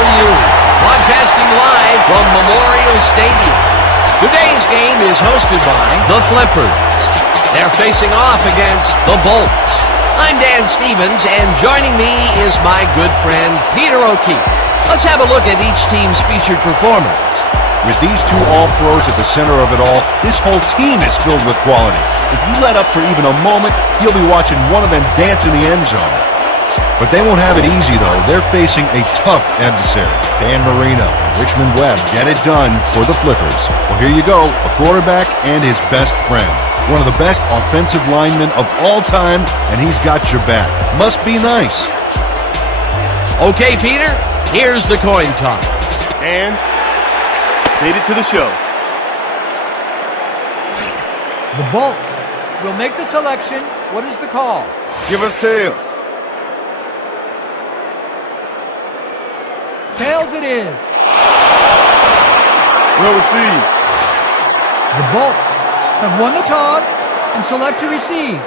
for you. Broadcasting live from Memorial Stadium. Today's game is hosted by the Flippers. They're facing off against the Bolts. I'm Dan Stevens, and joining me is my good friend Peter O'Keefe. Let's have a look at each team's featured performers. With these two All-Pros at the center of it all, this whole team is filled with quality. If you let up for even a moment, you'll be watching one of them dance in the end zone. But they won't have it easy, though. They're facing a tough adversary. Dan Marino and Richmond Webb get it done for the Flippers. Well, here you go, a quarterback and his best friend. One of the best offensive linemen of all time, and he's got your back. Must be nice. Okay, Peter, here's the coin toss. And made it to the show. The Bolts will make the selection. What is the call? Give us tails. Tails it is. Well received. The Bolts have won the toss and select to receive.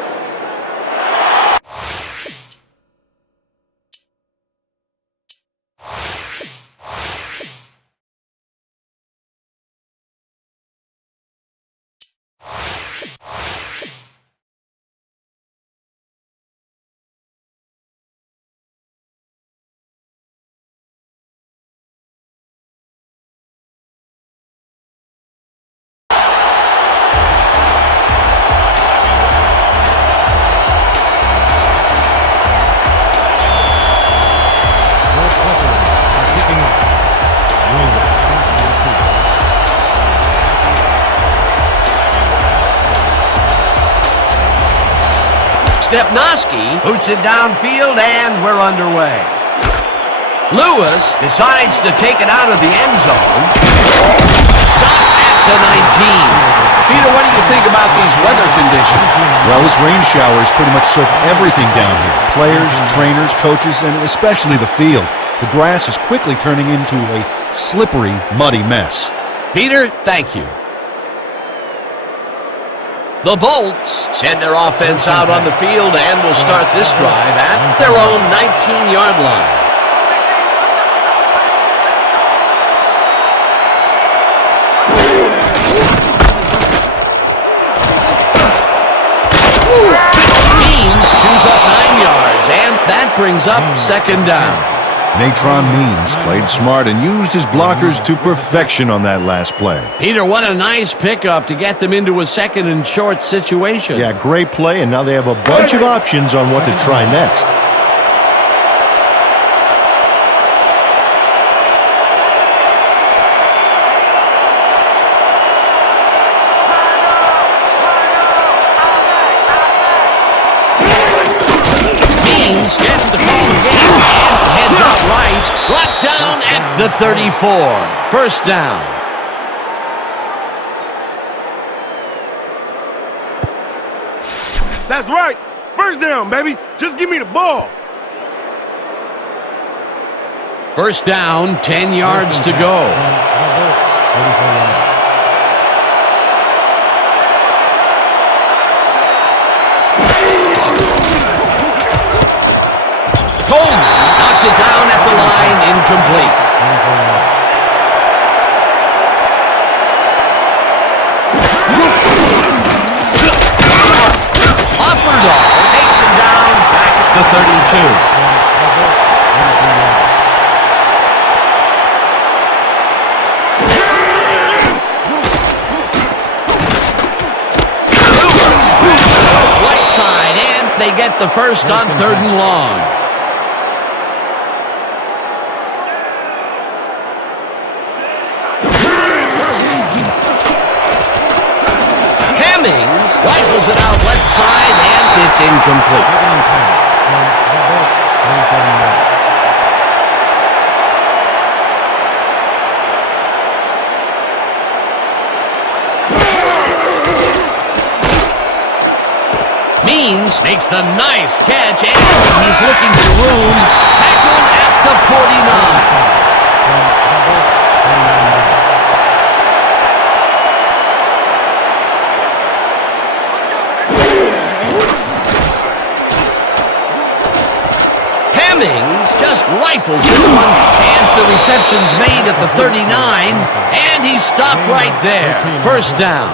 Stepnoski boots it downfield, and we're underway. Lewis decides to take it out of the end zone. Stop at the 19. Peter, what do you think about these weather conditions? Well, this rain showers pretty much soak everything down here. Players, trainers, coaches, and especially the field. The grass is quickly turning into a slippery, muddy mess. Peter, thank you. The Bolts send their offense out on the field and will start this drive at their own 19-yard line. Means chews up 9 yards, and that brings up second down. Natron Means played smart and used his blockers to perfection on that last play. Peter, what a nice pickup to get them into a second and short situation. Yeah, great play, and now they have a bunch of options on what to try next. Means gets the call again and heads out right. Brought down at the 34. First down. That's right. First down, baby. Just give me the ball. First down, 10 yards to go. Coleman knocks it down at the line, incomplete. Offerdahl takes him down back at the 32. Right side, and they get the first on 3rd and long. Rifles it out left side, and it's incomplete. Means makes the nice catch, and he's looking for room. Tackled at the 49. Just right rifles this one, and the reception's made at the 39, and he's stopped right there. First down.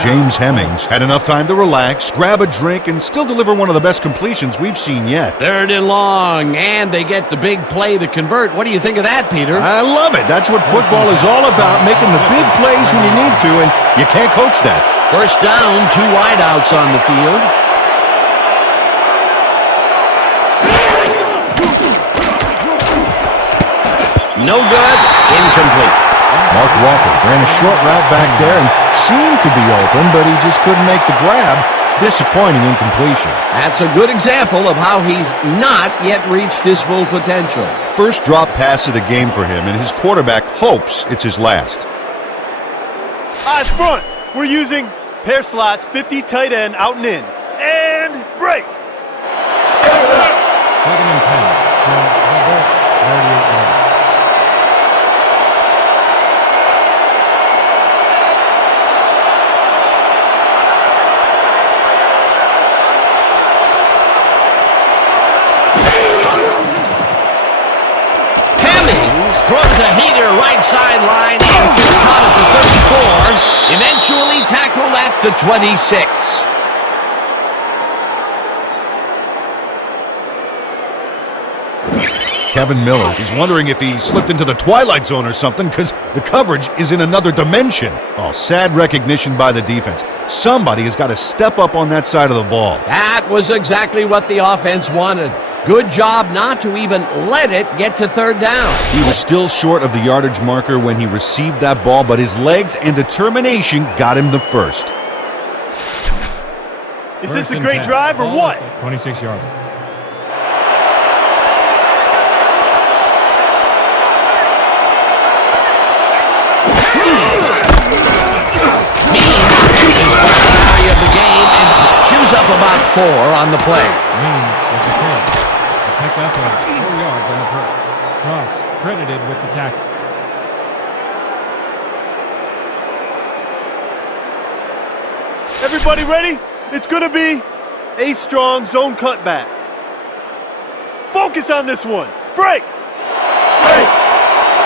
James Hemmings had enough time to relax, grab a drink, and still deliver one of the best completions we've seen yet. 3rd and long, and they get the big play to convert. What do you think of that, Peter? I love it. That's what football is all about, making the big plays when you need to, and you can't coach that. First down, 2 wideouts on the field. No good, incomplete. Mark Walker ran a short route back there and seemed to be open, but he just couldn't make the grab. Disappointing incompletion. That's a good example of how he's not yet reached his full potential. First drop pass of the game for him, and his quarterback hopes it's his last. Eyes front. We're using pair slots, 50 tight end, out and in. And break. 2nd and 10 from the Bolts, 38 yards. Throws a heater right sideline and gets caught at the 34. Eventually tackled at the 26. Kevin Miller is wondering if he slipped into the twilight zone or something because the coverage is in another dimension. Oh, sad recognition by the defense. Somebody has got to step up on that side of the ball. That was exactly what the offense wanted. Good job not to even let it get to 3rd down. He was still short of the yardage marker when he received that ball, but his legs and determination got him the first. Is this a great drive or what? 26 yards. Of the game and chews up about 4 on the play. With the catch. A pickup of 4 yards on the play. Cross credited with the tackle. Everybody ready? It's going to be a strong zone cutback. Focus on this one. Break. Break.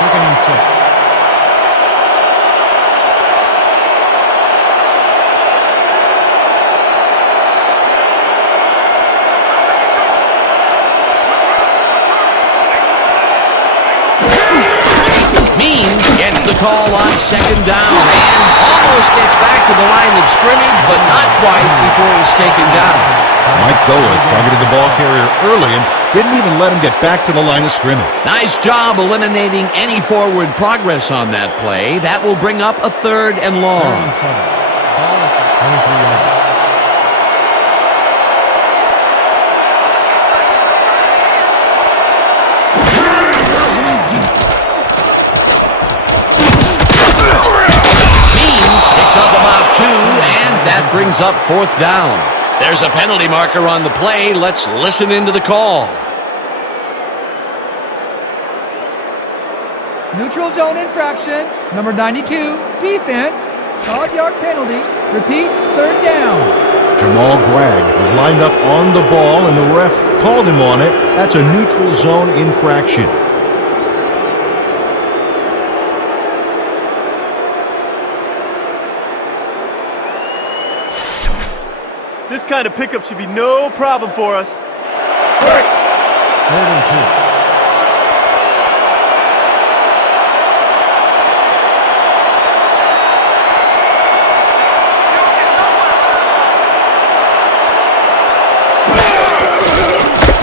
2nd and 6. Gets the call on 2nd down and almost gets back to the line of scrimmage, but not quite before he's taken down. Mike Goa targeted the ball carrier early and didn't even let him get back to the line of scrimmage. Nice job eliminating any forward progress on that play. That will bring up a 3rd and long. 3rd and 7. Ball at the 23-yard line. Up about 2, and that brings up 4th down. There's a penalty marker on the play. Let's listen into the call. Neutral zone infraction, number 92, defense, 5-yard penalty. Repeat, 3rd down. Jamal Bragg was lined up on the ball, and the ref called him on it. That's a neutral zone infraction. This kind of pickup should be no problem for us. 3rd and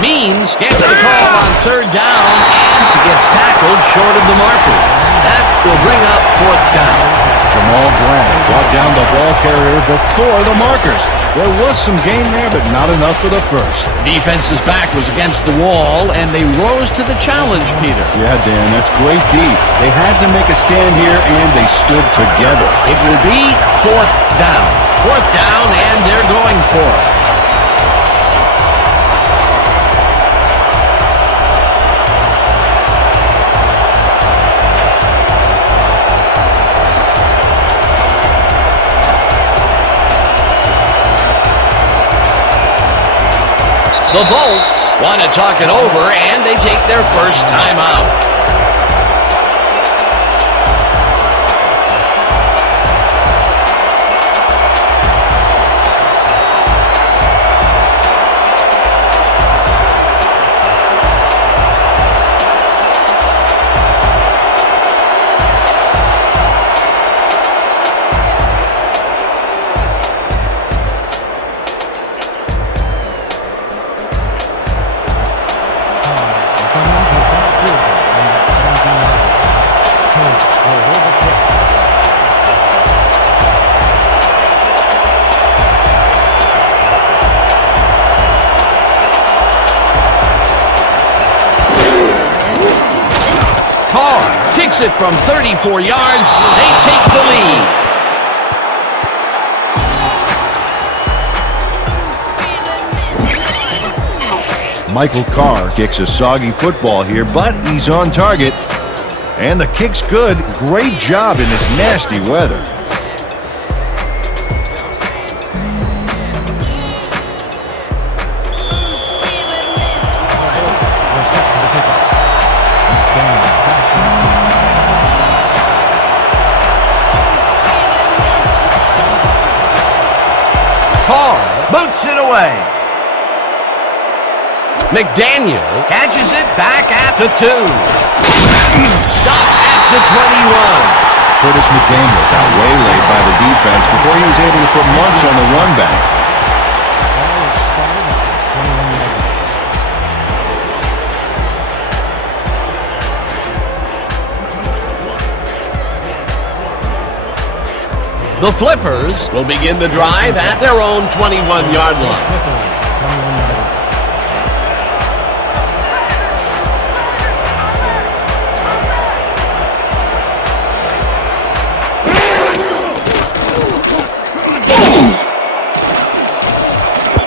2. Means gets the call on 3rd down and gets tackled short of the marker. That will bring up 4th down. Jamal Bragg brought down the ball carrier before the markers. There was some gain there, but not enough for the first. Defense's back was against the wall, and they rose to the challenge, Peter. Yeah, Dan, that's great D. They had to make a stand here, and they stood together. It will be 4th down. 4th down, and they're going for it. The Bolts want to talk it over, and they take their first timeout. Kicks it from 34 yards. They take the lead. Michael Carr kicks a soggy football here, but he's on target. And the kick's good. Great job in this nasty weather. Boots it away. McDaniel catches it back at the 2. Stop at the 21. Curtis McDaniel got waylaid by the defense before he was able to put much on the run back. The Flippers will begin the drive at their own 21-yard line.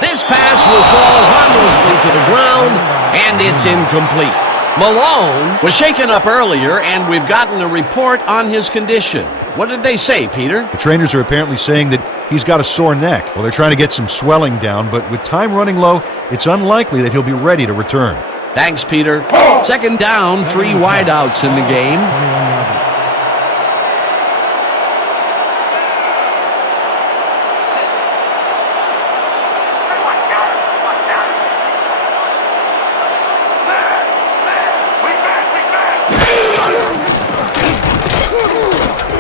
This pass will fall harmlessly to the ground, and it's incomplete. Malone was shaken up earlier, and we've gotten a report on his condition. What did they say, Peter? The trainers are apparently saying that he's got a sore neck. Well, they're trying to get some swelling down, but with time running low, it's unlikely that he'll be ready to return. Thanks, Peter. Second down, 3 wideouts in the game.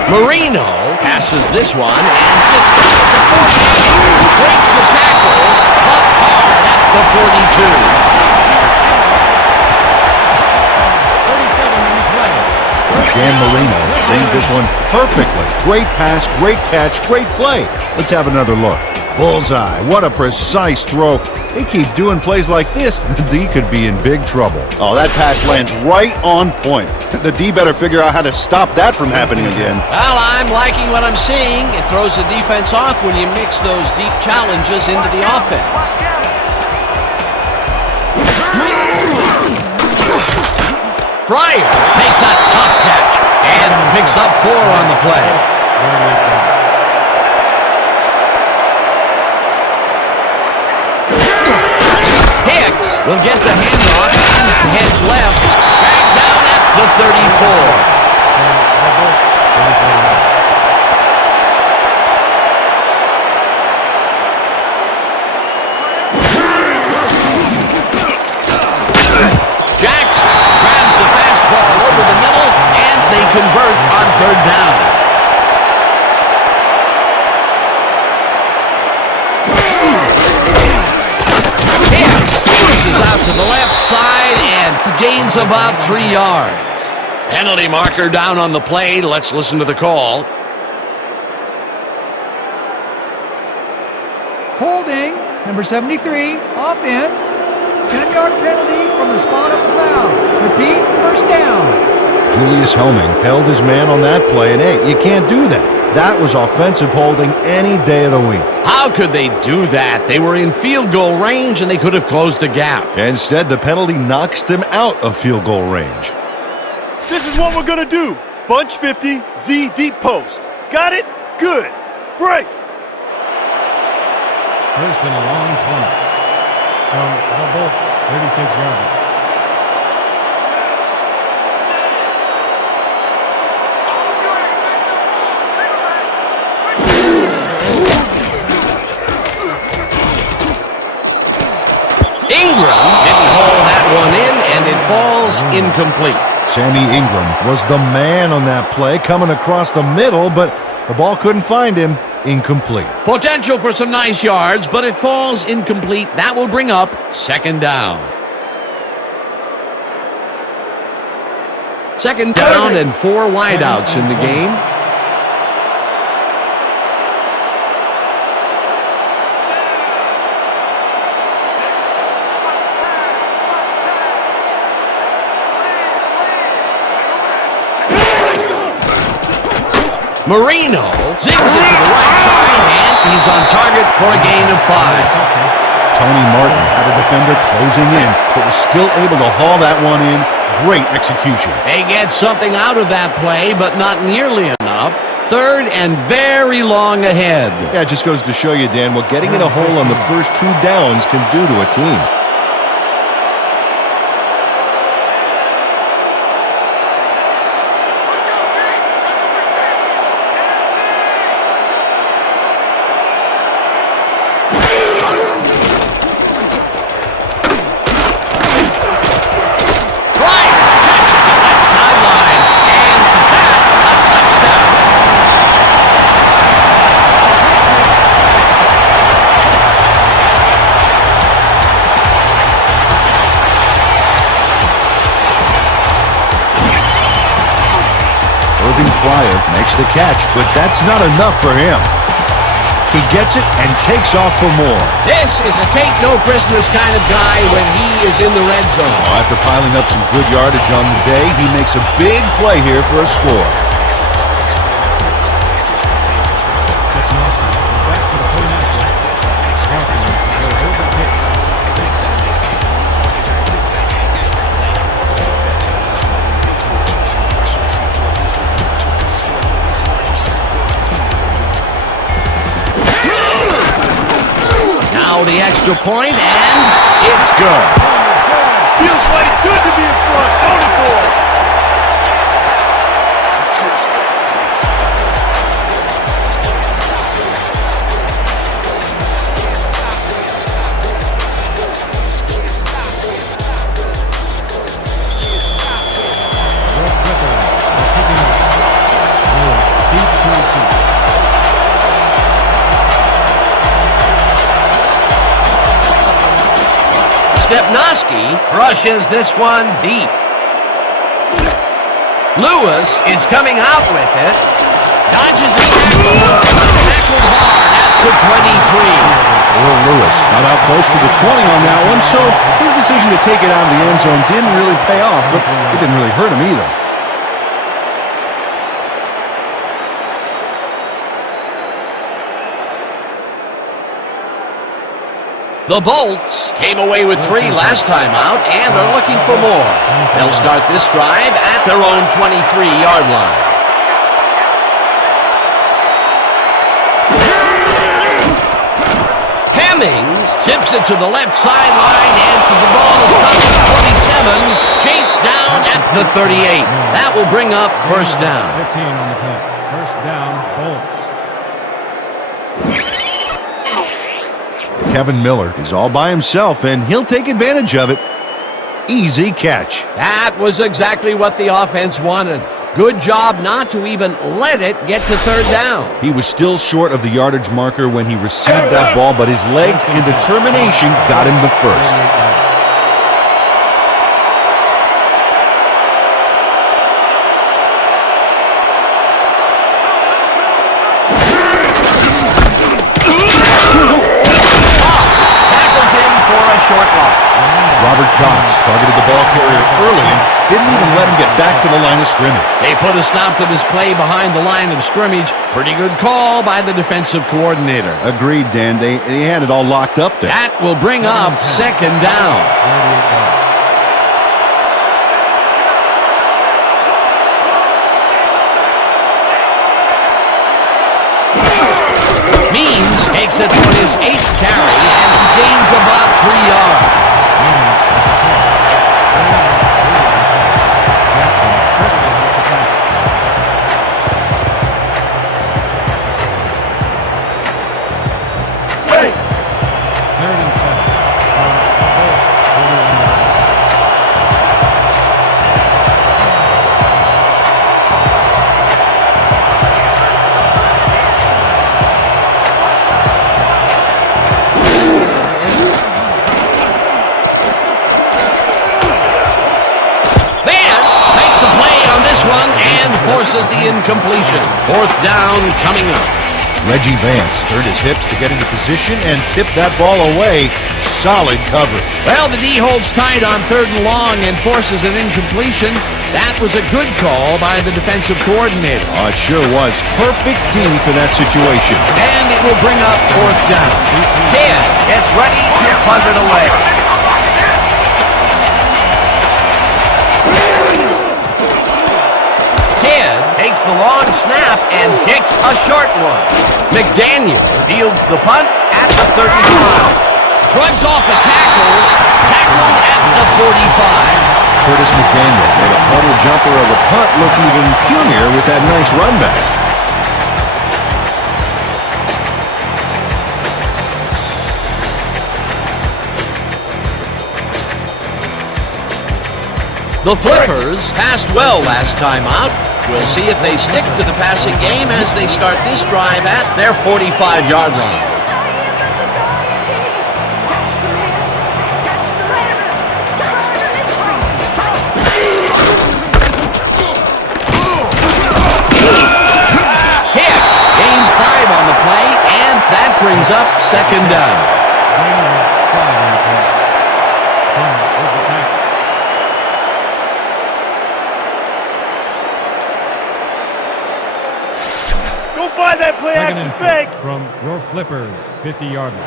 Marino passes this one and gets down at the 40. Breaks the tackle, but hard at the 42. Dan Marino sees this one perfectly. Great pass, great catch, great play. Let's have another look. Bullseye. What a precise throw. They keep doing plays like this, the D could be in big trouble. Oh, that pass lands right on point. The D better figure out how to stop that from happening again. Well, I'm liking what I'm seeing. It throws the defense off when you mix those deep challenges into the offense. Pryor makes a tough catch and picks up 4 on the play. Will get the handoff and heads left. Back down at the 34. Jackson grabs the fastball over the middle, and they convert on 3rd down. Is out to the left side and gains about 3 yards. Penalty marker down on the play. Let's listen to the call. Holding, number 73, offense. 10-yard penalty from the spot of the foul. Repeat, first down. Julius Helming held his man on that play, and hey, you can't do that. That was offensive holding any day of the week. How could they do that? They were in field goal range, and they could have closed the gap. Instead, the penalty knocks them out of field goal range. This is what we're going to do. Bunch 50, Z deep post. Got it? Good. Break. First and a long 20. from the Bolts, 36 yards. Ingram didn't hold that one in, and it falls incomplete. Sammy Ingram was the man on that play, coming across the middle, but the ball couldn't find him. Incomplete. Potential for some nice yards, but it falls incomplete. That will bring up second down. Second down and 4 wideouts in the game. Marino zings it to the right side, and he's on target for a gain of 5. Tony Martin had a defender closing in, but was still able to haul that one in. Great execution. They get something out of that play, but not nearly enough. Third and very long ahead. Yeah, it just goes to show you, Dan, what getting in a hole on the first 2 downs can do to a team. Makes the catch, but that's not enough for him. He gets it and takes off for more. This is a take-no-prisoners kind of guy when he is in the red zone. After piling up some good yardage on the day, he makes a big play here for a score. The extra point, and it's good. Feels mighty good to be in front, don't it, boy? Stepnoski rushes this one deep. Lewis is coming out with it. Dodges it. Tackled hard at the 23. Earl Lewis not out close to the 20 on that one, so his decision to take it out of the end zone didn't really pay off, but it didn't really hurt him either. The Bolts came away with 3 last time out and are looking for more. They'll start this drive at their own 23-yard line. Hemmings zips it to the left sideline, and the ball is found at 27, chased down at the 38. That will bring up first down. 15 on the play. First down, Bolts. Kevin Miller is all by himself, and he'll take advantage of it. Easy catch. That was exactly what the offense wanted. Good job not to even let it get to third down. He was still short of the yardage marker when he received that ball, but his legs and determination got him the first. Short loss. Robert Cox targeted the ball carrier early and didn't even let him get back to the line of scrimmage. They put a stop to this play behind the line of scrimmage. Pretty good call by the defensive coordinator. Agreed, Dan. They had it all locked up there. That will bring up second down. Means makes it for his 8th carry and gains about 3 yards. Forces the incompletion. 4th down coming up. Reggie Vance turned his hips to get into position and tipped that ball away. Solid coverage. Well, the D holds tight on 3rd and long and forces an incompletion. That was a good call by the defensive coordinator. Oh, it sure was. Perfect D for that situation. And it will bring up 4th down. Kidd gets ready to punt it away. Takes the long snap and kicks a short one. McDaniel fields the punt at the 35. Shrugs off a tackle. Tackled at the 45. Curtis McDaniel made a puddle jumper of a punt look even punier with that nice run back. The Flippers passed well last time out. We'll see if they stick to the passing game as they start this drive at their 45-yard line. Hicks gains 5 on the play, and that brings up 2nd down. Find that play action fake. From your Flippers, 50-yard line.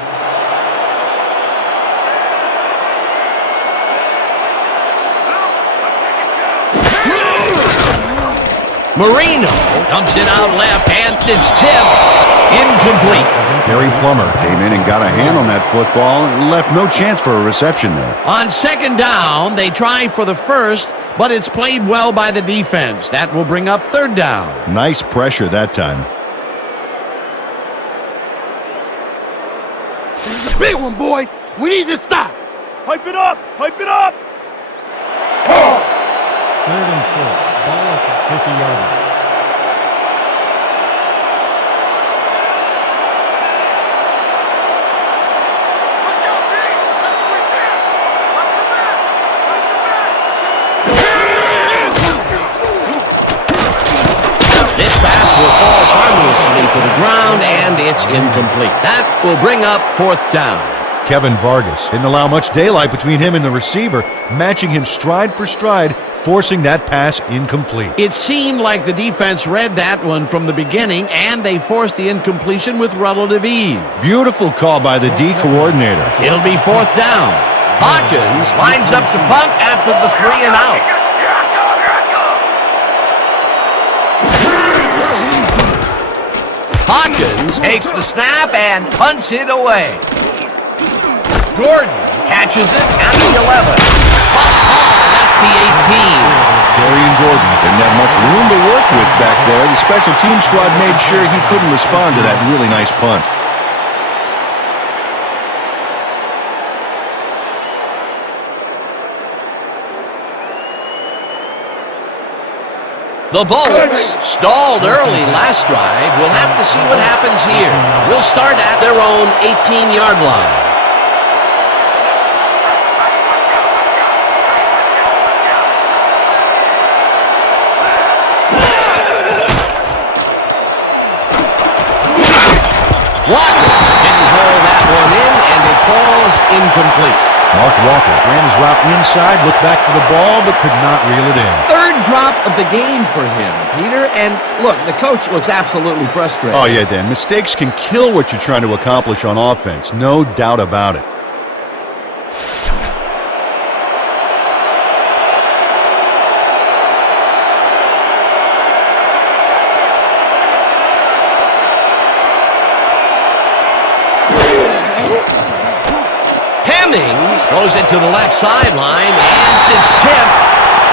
Marino dumps it out left, and it's tipped. Incomplete. Gary Plummer came in and got a hand on that football and left no chance for a reception there. On 2nd down, they try for the 1st, but it's played well by the defense. That will bring up 3rd down. Nice pressure that time. This is a big one, boys. We need to stop. Hype it up. Hype it up. 3rd and 4. Ball at the 50-yard line. This pass will fall harmlessly to the ground, and it's incomplete. That will bring up 4th down. Kevin Vargas didn't allow much daylight between him and the receiver, matching him stride for stride, forcing that pass incomplete. It seemed like the defense read that one from the beginning, and they forced the incompletion with relative ease. Beautiful call by the D coordinator. It'll be 4th down. Hawkins lines up to punt after the 3 and out. Hawkins takes the snap and punts it away. Gordon catches it at the 11. At the 18. Darian Gordon didn't have much room to work with back there. The special team squad made sure he couldn't respond to that really nice punt. The Bolts stalled early last drive. We'll have to see what happens here. We'll start at their own 18-yard line. Walker didn't hold that one in, and it falls incomplete. Mark Walker ran his route inside, looked back for the ball, but could not reel it in. 3rd drop of the game for him, Peter. And look, the coach looks absolutely frustrated. Oh, yeah, Dan. Mistakes can kill what you're trying to accomplish on offense. No doubt about it. Hemmings throws it to the left sideline, and it's tipped.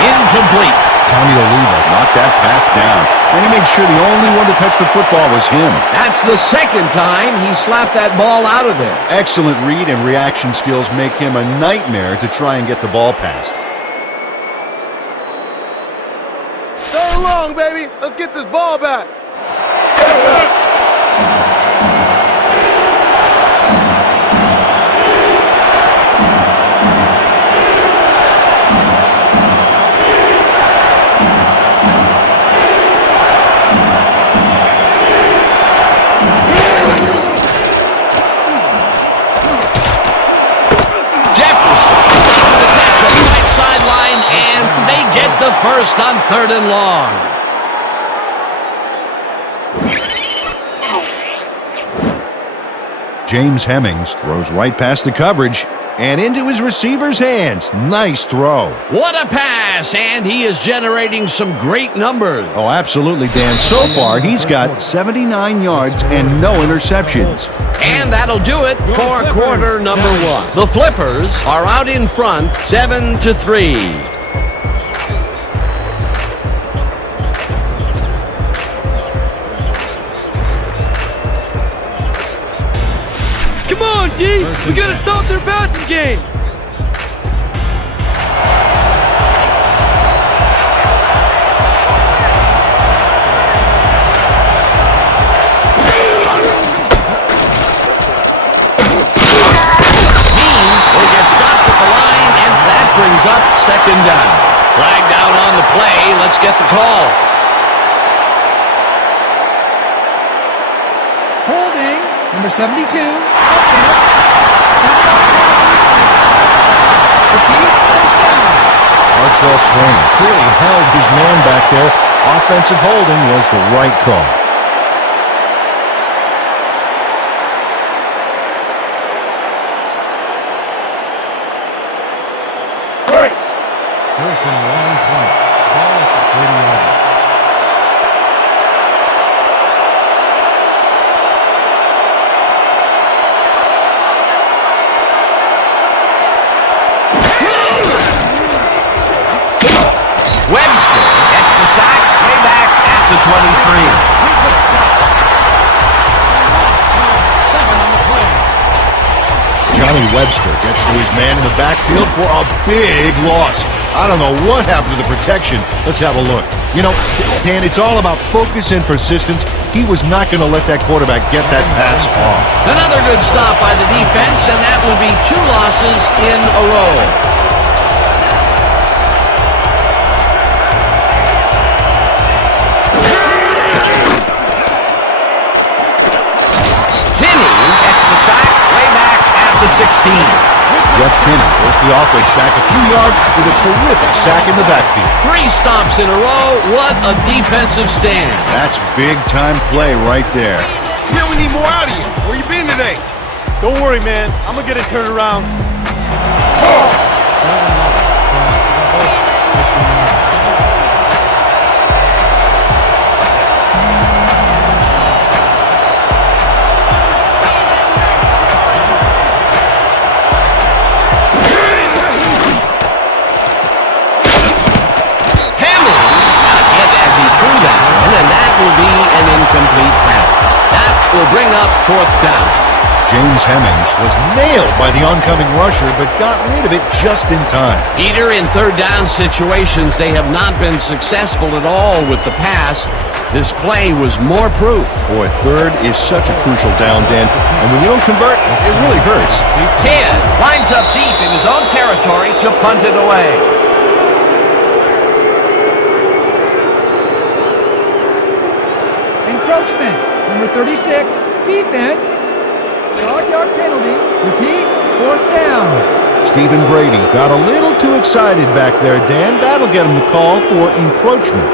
Incomplete. Tommy Oliva knocked that pass down, and he made sure the only one to touch the football was him. That's the second time he slapped that ball out of there. Excellent read and reaction skills make him a nightmare to try and get the ball past. Third long, baby. Let's get this ball back. The first on 3rd and long. James Hemmings throws right past the coverage and into his receiver's hands. Nice throw. What a pass, and he is generating some great numbers. Oh, absolutely, Dan. So far, he's got 79 yards and no interceptions. And that'll do it for quarter number 1. The Flippers are out in front, 7-3. Come on, G! We gotta stop their passing game! Means will get stopped at the line, and that brings up 2nd down. Flag down on the play. Let's get the call. Holding, number 72. Archwell Swain clearly held his man back there. Offensive holding was the right call. First and long 20. Ball at the 30-yard. Webster gets the sack, way back at the 23. Johnny Webster gets to his man in the backfield for a big loss. I don't know what happened to the protection. Let's have a look. You know, Dan, it's all about focus and persistence. He was not going to let that quarterback get that pass off. Another good stop by the defense, and that will be 2 losses in a row. The 16. Jeff Kinney puts the offense back a few yards with a terrific sack in the backfield. 3 stops in a row. What a defensive stand. That's big-time play right there. Yeah, we need more out of you. Where you been today? Don't worry, man. I'm going to get it turned around. Incomplete pass. That will bring up 4th down. James Hemmings was nailed by the oncoming rusher, but got rid of it just in time. Either in 3rd down situations, they have not been successful at all with the pass. This play was more proof. Boy, 3rd is such a crucial down, Dan, and when you don't convert, it really hurts. Kidd lines up deep in his own territory to punt it away. Encroachment, number 36, defense, 5-yard penalty, repeat, 4th down. Stephen Brady got a little too excited back there, Dan. That'll get him to call for encroachment.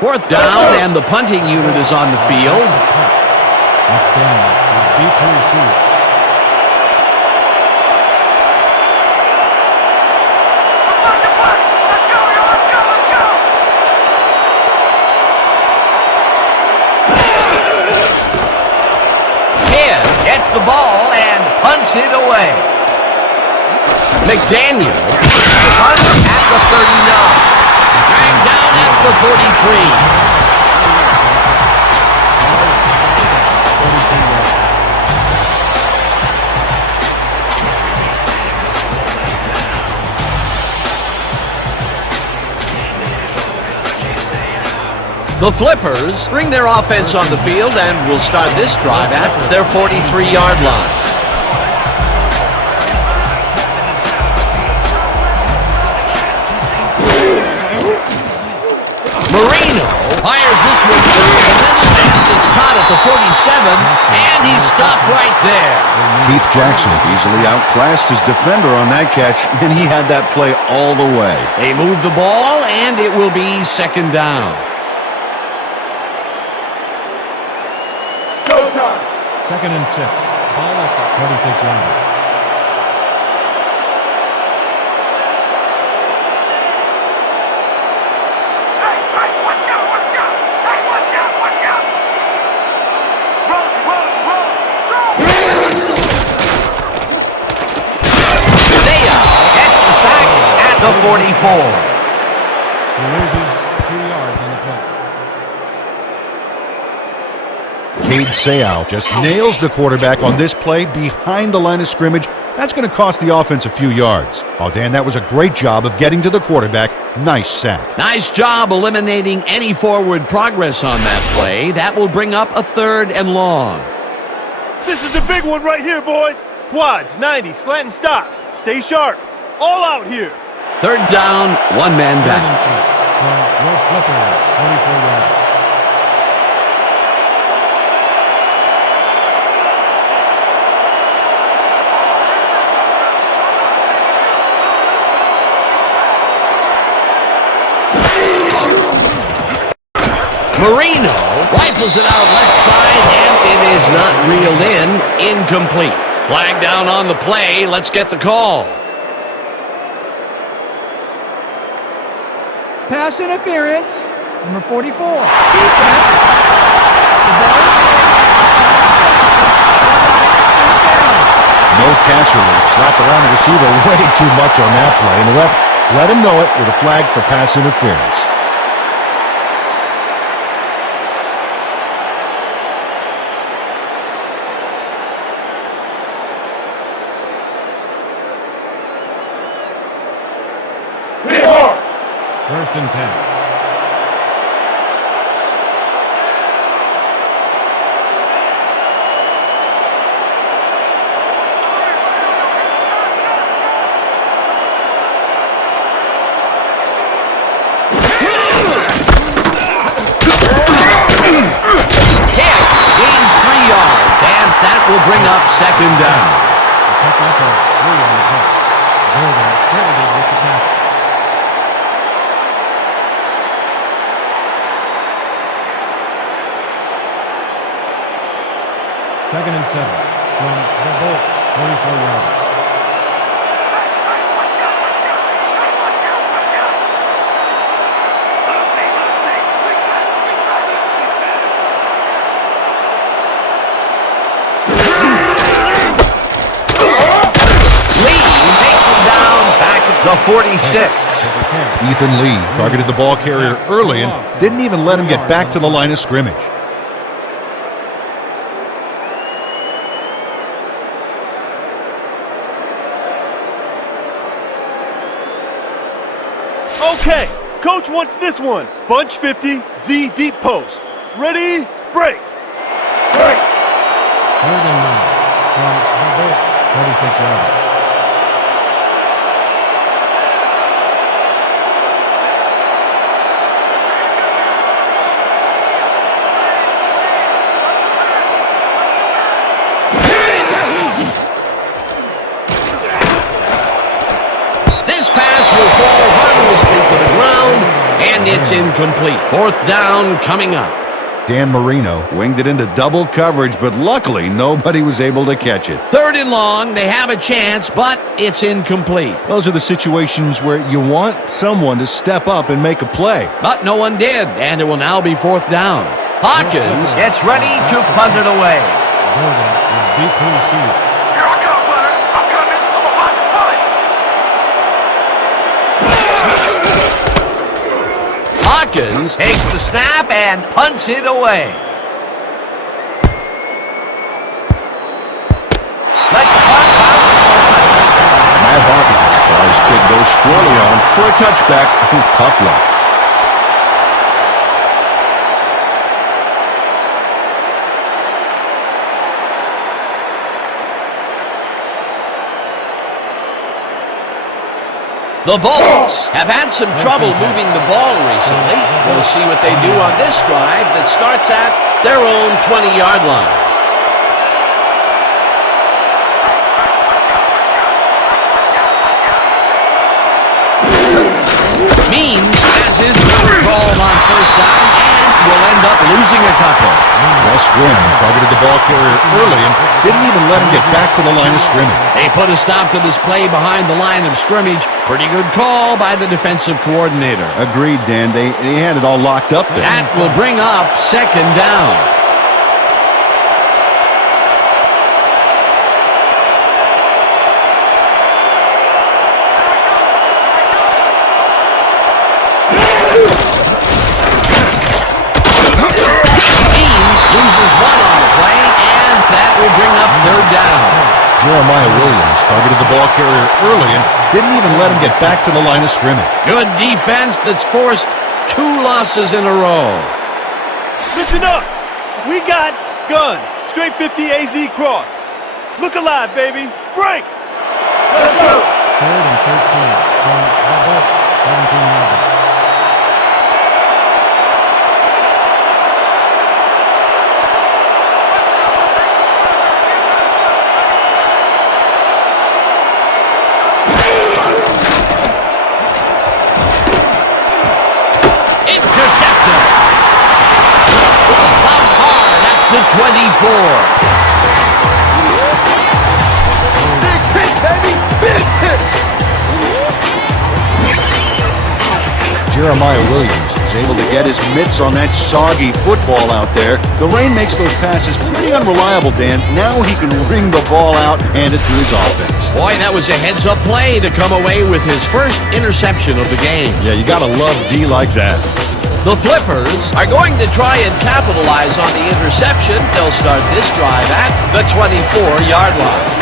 Fourth down, and the punting unit is on the field. Left down. He's beat to receive. gets the ball and punts it away. McDaniel punts at the 39. Dragged down at the 43. The Flippers bring their offense on the field and will start this drive at their 43-yard line. Marino fires this one through the middle, and it's caught at the 47, and he's stopped right there. Keith Jackson easily outclassed his defender on that catch, and he had that play all the way. They move the ball, and it will be second down. Second and 6. Ball at the 46-yard. The 44. He loses 2 yards on the play. Cade Sayal just nails the quarterback on this play behind the line of scrimmage. That's going to cost the offense a few yards. Oh, Dan, that was a great job of getting to the quarterback. Nice sack. Nice job eliminating any forward progress on that play. That will bring up a 3rd and long. This is the big one right here, boys. Quads, 90, slant and stops. Stay sharp. All out here. 3rd down, one man back. From your Flippers, 44 yards. Marino rifles it out left side, and it is not reeled in. Incomplete. Flag down on the play. Let's get the call. Pass interference, number 44. Defense. The ball is No passer rate. Slapped around the receiver way too much on that play, and the ref let him know it with a flag for pass interference. First and 10. Gains 3 yards, and that will bring up second down. Pick up a 3 on the play. Golden credited with the tackle. Second and 7 from the Bolts, 44 yards. The 46. Ethan Lee targeted the ball carrier early and didn't even let him get back to the line of scrimmage. Okay, coach wants this one. Bunch 50, Z deep post. Ready, break. Third and 9 from the Bolts, 46 yards. This pass will fall harmlessly to the ground, and it's incomplete. 4th down coming up. Dan Marino winged it into double coverage, but luckily nobody was able to catch it. 3rd and long, they have a chance, but it's incomplete. Those are the situations where you want someone to step up and make a play. But no one did, and it will now be 4th down. Hawkins gets ready to punt it away. Gordon is deep to receive. Here I come, Leonard. I'm coming. I'm about to punt. Hawkins takes the snap and punts it away. Let the punt bounce for a touchdown. Matt Hawkins saw his kid go squarely on him for a touchback. Tough luck. The Bolts have had some trouble moving the ball recently. We'll see what they do on this drive that starts at their own 20-yard line. Means has his number called on first down and will end up losing a couple. Well, Scrim targeted the ball carrier early and didn't even let him get back to the line of scrimmage. They put a stop to this play behind the line of scrimmage. Pretty good call by the defensive coordinator. Agreed, Dan. They had it all locked up there. That will bring up second down. Loses one on the play, and that will bring up third down. Jeremiah Williams targeted the ball carrier early and didn't even let him get back to the line of scrimmage. Good defense that's forced 2 losses in a row. Listen up. We got gun. Straight 50 AZ cross. Look alive, baby. Break. Let's go. Third and 13 from the Bolts, 17-yard. Intercepted. Up hard at the 24. Big hit, baby. Big hit. Jeremiah Williams is able to get his mitts on that soggy football out there. The rain makes those passes pretty unreliable, Dan. Now he can ring the ball out and hand it to his offense. Boy, that was a heads-up play to come away with his first interception of the game. Yeah, you gotta love D like that. The Flippers are going to try and capitalize on the interception. They'll start this drive at the 24-yard line.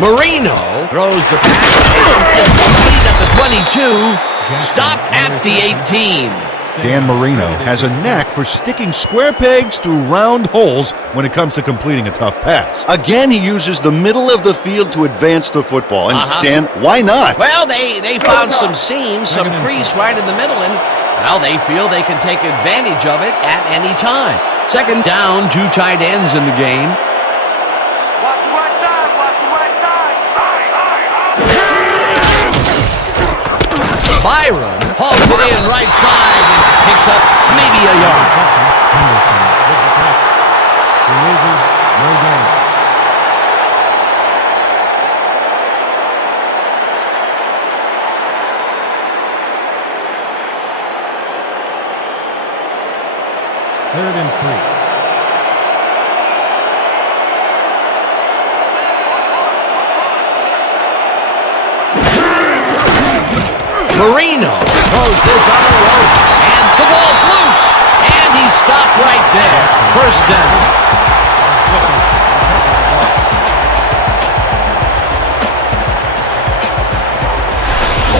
Marino throws the pass and it's complete at the 22. Stopped at the 18. Dan Marino has a knack for sticking square pegs through round holes when it comes to completing a tough pass. Again, he uses the middle of the field to advance the football. And Dan, why not? Well, they found some seams, some crease right in the middle, and well, they feel they can take advantage of it at any time. Second down, 2 tight ends in the game. Watch the right side. Watch the right side. Byron hauls it in right side and picks up maybe a yard. Henderson with the tackle. He loses no gain. Third and 3. Marino throws this on the rope, and the ball's loose, and he's stopped right there. First down.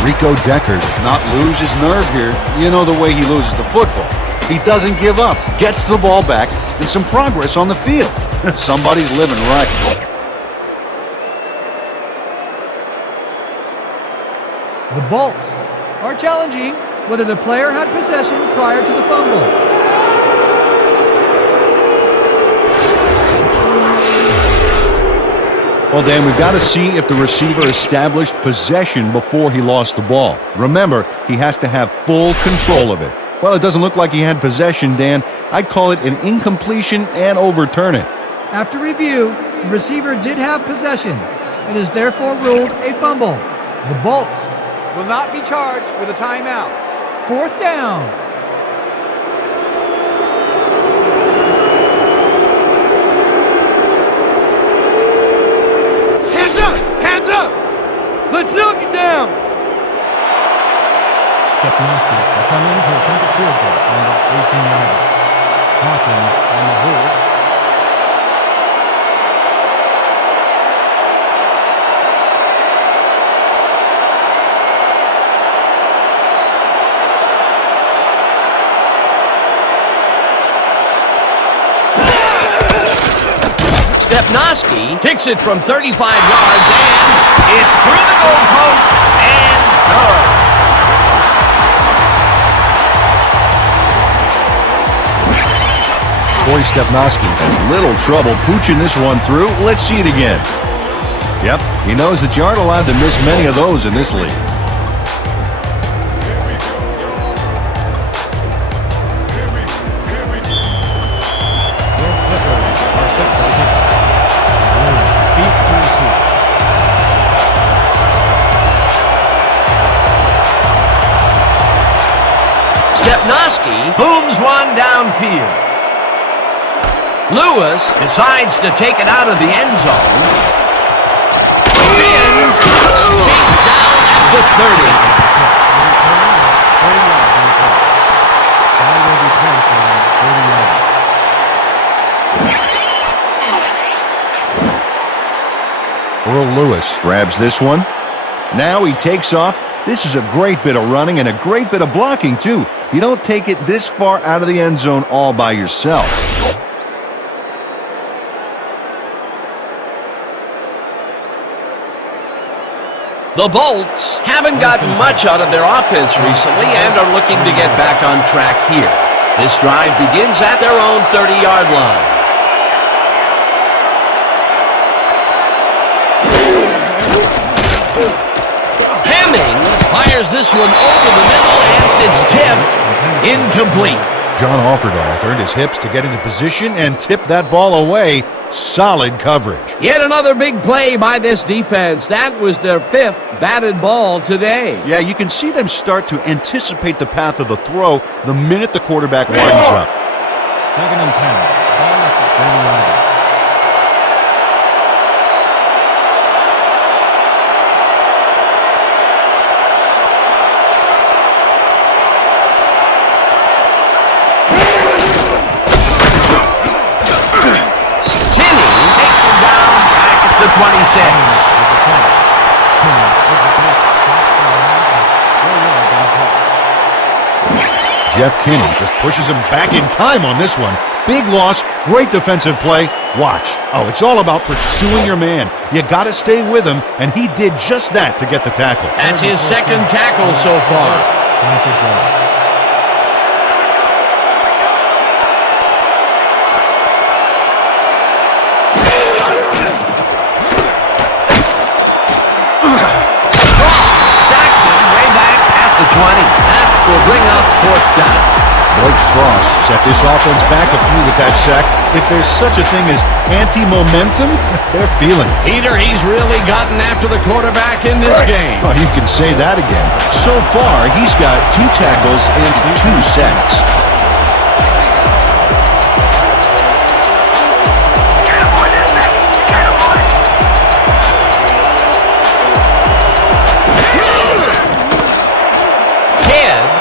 Rico Decker does not lose his nerve here. You know the way he loses the football. He doesn't give up, gets the ball back, and some progress on the field. Somebody's living right. The Bolts are challenging whether the player had possession prior to the fumble. Well, Dan, we've got to see if the receiver established possession before he lost the ball. Remember, he has to have full control of it. Well, it doesn't look like he had possession, Dan. I'd call it an incompletion and overturn it. After review, the receiver did have possession and is therefore ruled a fumble. The Bolts will not be charged with a timeout. Fourth down. Let's knock it down. Stepnoski will come in to attempt a field goal on the 18-yarder. Hawkins on the hold. Stepnoski kicks it from 35 yards, and it's through the goalposts and good. Corey Stepnoski has little trouble pooching this one through. Let's see it again. Yep, he knows that you aren't allowed to miss many of those in this league. Stepnoski booms one downfield. Lewis decides to take it out of the end zone. Spins, chased down at the 30. Earl Lewis grabs this one. Now he takes off. This is a great bit of running and a great bit of blocking, too. You don't take it this far out of the end zone all by yourself. The Bolts haven't gotten much out of their offense recently and are looking to get back on track here. This drive begins at their own 30-yard line. Fires this one over the middle, and it's tipped. Incomplete. John Offerdahl turned his hips to get into position and tipped that ball away. Solid coverage. Yet another big play by this defense. That was their 5th batted ball today. Yeah, you can see them start to anticipate the path of the throw the minute the quarterback winds up. 2nd and 10. Ball at the 30-yard. The 26. Jeff Kinney just pushes him back in time on this one. Big loss, great defensive play. Watch. Oh, it's all about pursuing your man. You got to stay with him, and he did just that to get the tackle. That's his 2nd tackle so far. That will bring up 4th down. Blake Cross set this offense back a few with that sack. If there's such a thing as anti-momentum, they're feeling it. Peter, he's really gotten after the quarterback in this game. Oh, you can say that again. So far, he's got 2 tackles and 2 sacks.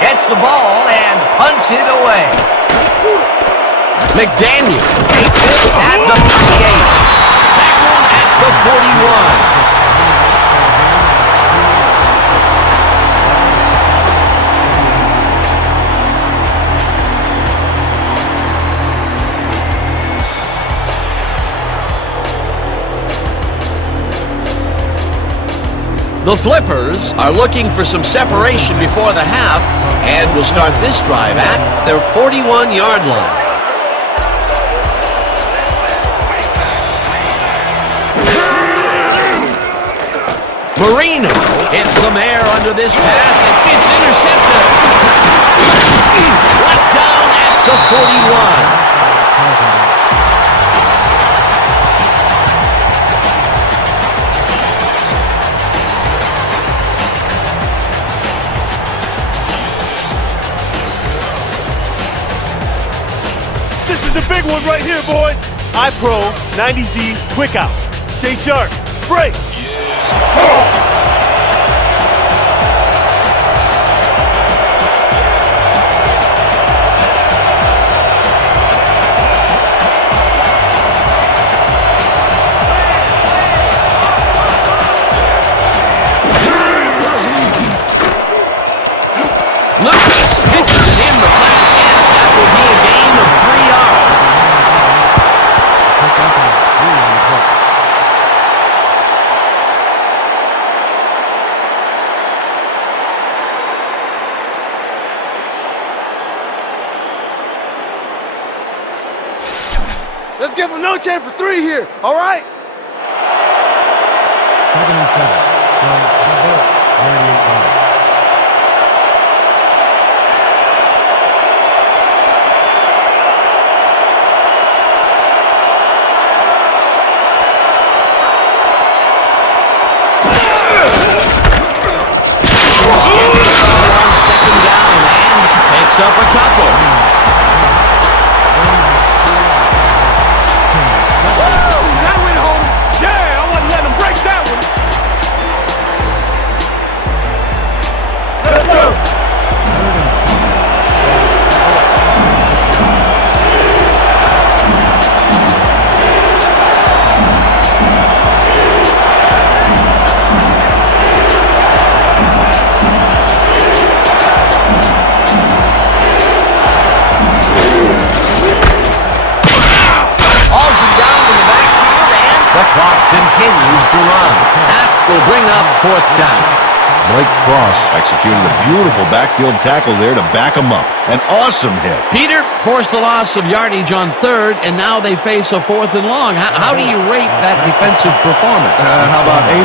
Gets the ball and punts it away. McDaniel takes it at the 38. Tackled at the 41. The Flippers are looking for some separation before the half and will start this drive at their 41-yard line. Marino hits some air under this pass and it's intercepted. Brought down at the 41. This is the big one right here, boys. iPro 90Z Quick Out. Stay sharp. Break. Let's give him no chance for 3 here, all right? 2nd and 7 from the Bolts, 38 yards. Second down and picks up a couple. That went home. Yeah, I wasn't letting him break that one. Let's go. The clock continues to run. That will bring up 4th down. Blake Cross executed a beautiful backfield tackle there to back him up. An awesome hit. Peter forced a loss of yardage on 3rd, and now they face a 4th and long. How do you rate that defensive performance? How about A+,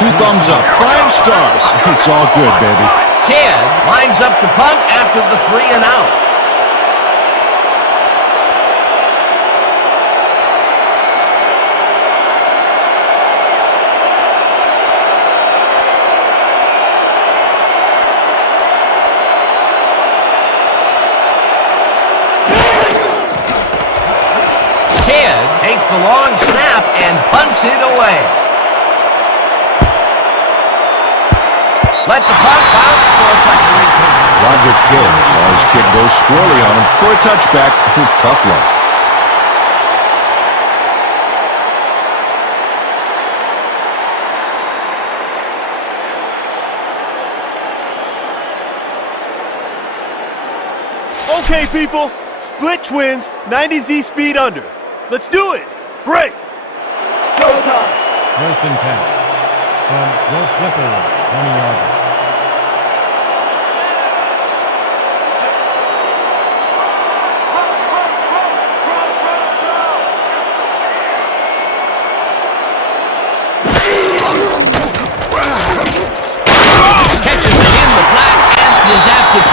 2 thumbs up, 5 stars. It's all good, baby. Kidd lines up to punt after the 3 and out. Takes the long snap and punts it away. Let the punt bounce for a touchdown. Roger Kidd saw his kid go squarely on him for a touchback. Tough luck. Okay, people. Split twins, 90Z speed under. Let's do it. Break. Go time. 1st and 10 from the Flippers, 20-yarder. Catches it in the flat and is at the 25.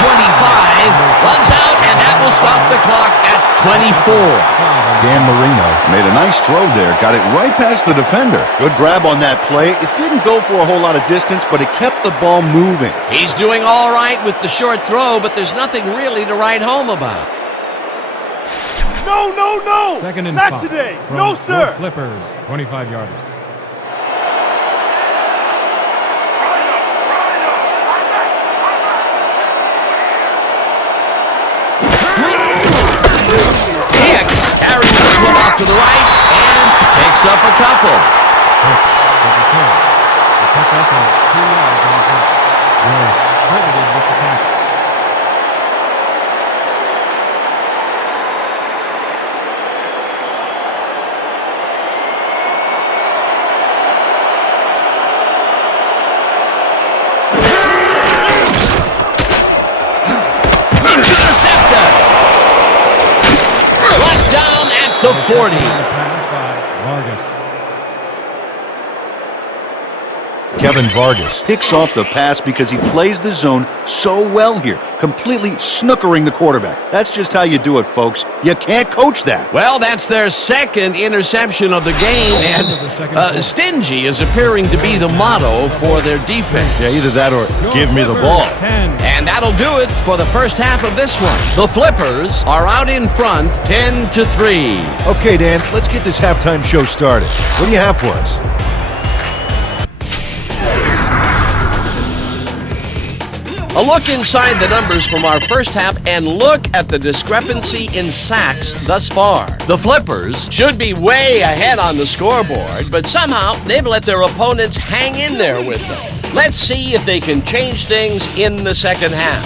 Runs out, and that will stop the clock at 24. Dan Marino made a nice throw there, got it right past the defender. Good grab on that play. It didn't go for a whole lot of distance, but it kept the ball moving. He's doing all right with the short throw, but there's nothing really to write home about. No, no, no. 2nd and Not 5 today. from No, sir. the Flippers, 25-yarder. Carries this one off to the right and picks up a couple. Hicks with the kill. The pickup of 2 yards on the was credited with the tackle. Intercepted. Brought down at the 40. Pass by Vargas. Kevin Vargas picks off the pass because he plays the zone so well here, completely snookering the quarterback. That's just how you do it, folks. You can't coach that. Well, that's their 2nd interception of the game, and stingy is appearing to be the motto for their defense. Yeah, either that or give me the ball. 10. And that'll do it for the first half of this one. The Flippers are out in front 10-3. Okay, Dan, let's get this halftime show started. What do you have for us? A look inside the numbers from our first half and look at the discrepancy in sacks thus far. The Flippers should be way ahead on the scoreboard, but somehow they've let their opponents hang in there with them. Let's see if they can change things in the second half.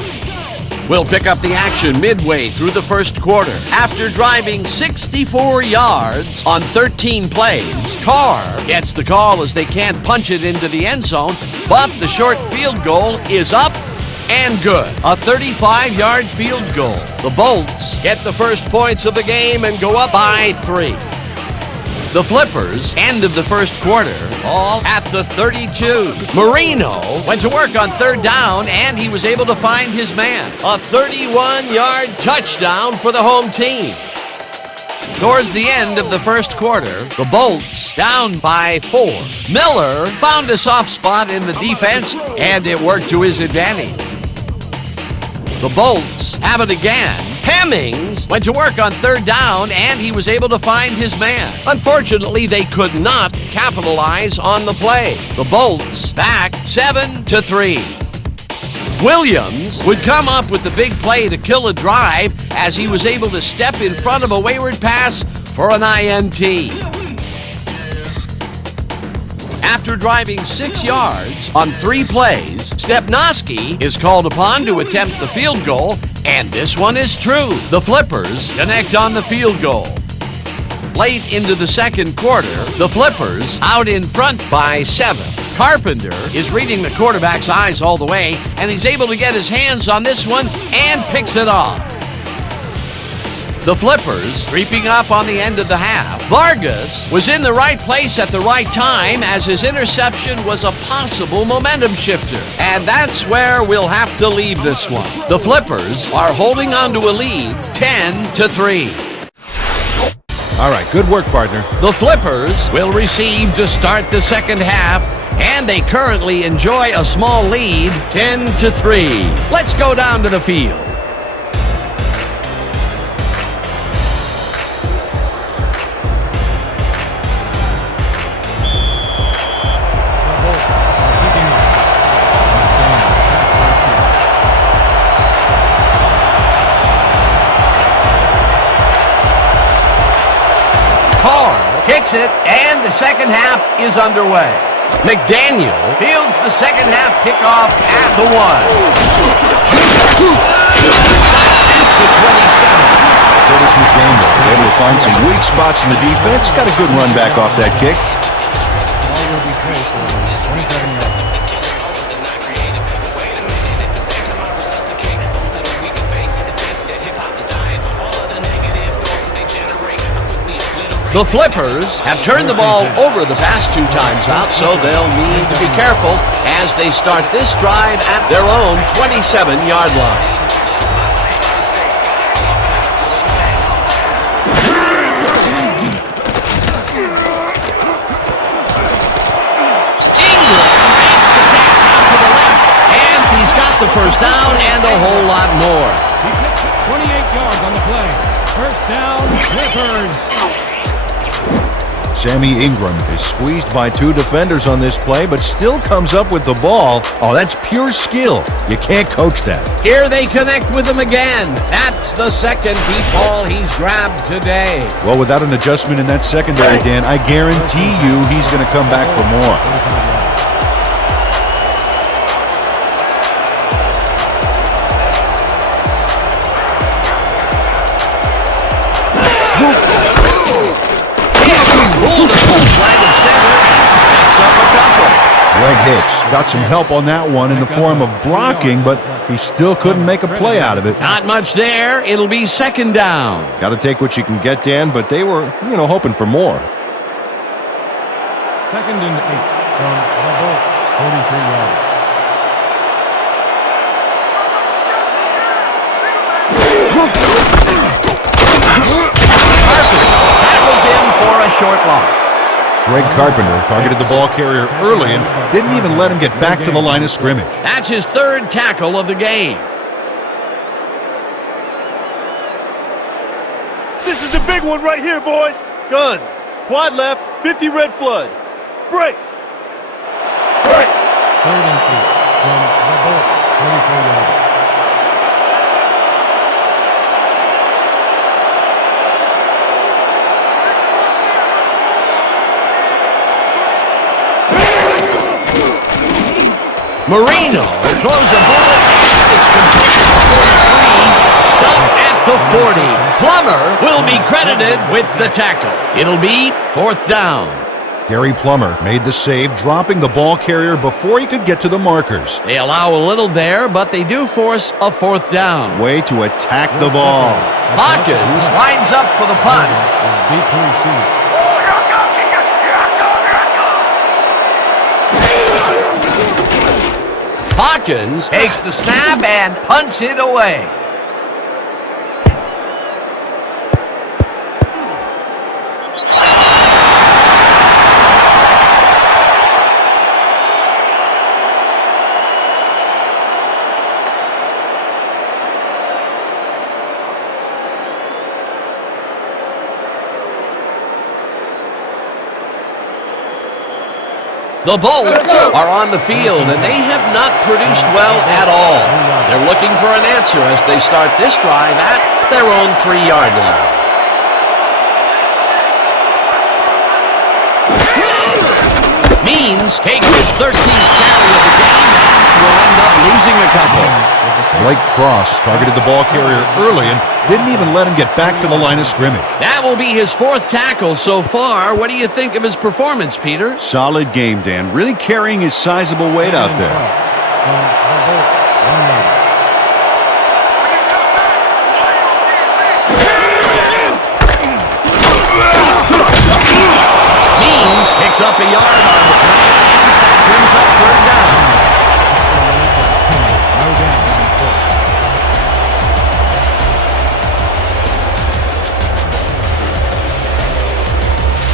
We'll pick up the action midway through the first quarter. After driving 64 yards on 13 plays, Carr gets the call as they can't punch it into the end zone, but the short field goal is up and good. A 35-yard field goal. The Bolts get the first points of the game and go up by 3. The Flippers, end of the first quarter, all at the 32. Marino went to work on third down, and he was able to find his man. A 31-yard touchdown for the home team. Towards the end of the first quarter, the Bolts down by 4. Miller found a soft spot in the defense, and it worked to his advantage. The Bolts have it again. Hemmings went to work on third down, and he was able to find his man. Unfortunately, they could not capitalize on the play. The Bolts back 7-3. Williams would come up with the big play to kill a drive as he was able to step in front of a wayward pass for an INT. After driving 6 yards on 3 plays, Stepnoski is called upon to attempt the field goal, and this one is true. The Flippers connect on the field goal. Late into the second quarter, the Flippers out in front by 7. Carpenter is reading the quarterback's eyes all the way, and he's able to get his hands on this one and picks it off. The Flippers creeping up on the end of the half. Vargas was in the right place at the right time as his interception was a possible momentum shifter. And that's where we'll have to leave this one. The Flippers are holding on to a lead 10-3. All right, good work, partner. The Flippers will receive to start the second half, and they currently enjoy a small lead, 10-3. Let's go down to the field. Kicks it, and the second half is underway. McDaniel fields the second half kickoff at the 1. Shoots at the 27. Curtis McDaniel was able to find some weak spots in the defense. Got a good run back off that kick. The Flippers have turned the ball over the past 2 times out, so they'll need to be careful as they start this drive at their own 27-yard line. Ingram makes the catch out to the left, and he's got the first down and a whole lot more. He picks it 28 yards on the play. First down, Flippers. Sammy Ingram is squeezed by 2 defenders on this play, but still comes up with the ball. Oh, that's pure skill. You can't coach that. Here they connect with him again. That's the second deep ball he's grabbed today. Well, without an adjustment in that secondary, Dan, I guarantee you he's going to come back for more. Greg Hicks got some help on that one in the form of blocking, but he still couldn't make a play out of it. Not much there. It'll be second down. Got to take what you can get, Dan, but they were, hoping for more. 2nd and 8 from the Bolts, 43 yards. Tackles him for a short loss. Greg Carpenter targeted the ball carrier early and didn't even let him get back to the line of scrimmage. That's his 3rd tackle of the game. This is a big one right here, boys. Gun. Quad left, 50 red flood. Break. 3rd and 8 from the Bolts, 44 yards. Marino throws a bullet, and it's completed at 43, stopped at the 40. Plummer will be credited with the tackle. It'll be 4th down. Gary Plummer made the save, dropping the ball carrier before he could get to the markers. They allow a little there, but they do force a 4th down. Way to attack the ball. Hawkins lines up for the punt. Deep to receive. Hawkins takes the snap and punts it away. The Bolts are on the field, and they have not produced well at all. They're looking for an answer as they start this drive at their own 3-yard line. Means takes his 13th carry of the game and will end up losing a couple. Blake Cross targeted the ball carrier early and didn't even let him get back to the line of scrimmage. That will be his 4th tackle so far. What do you think of his performance, Peter? Solid game, Dan. Really carrying his sizable weight out there. Means picks up a yard on the play, and that brings up 3rd down.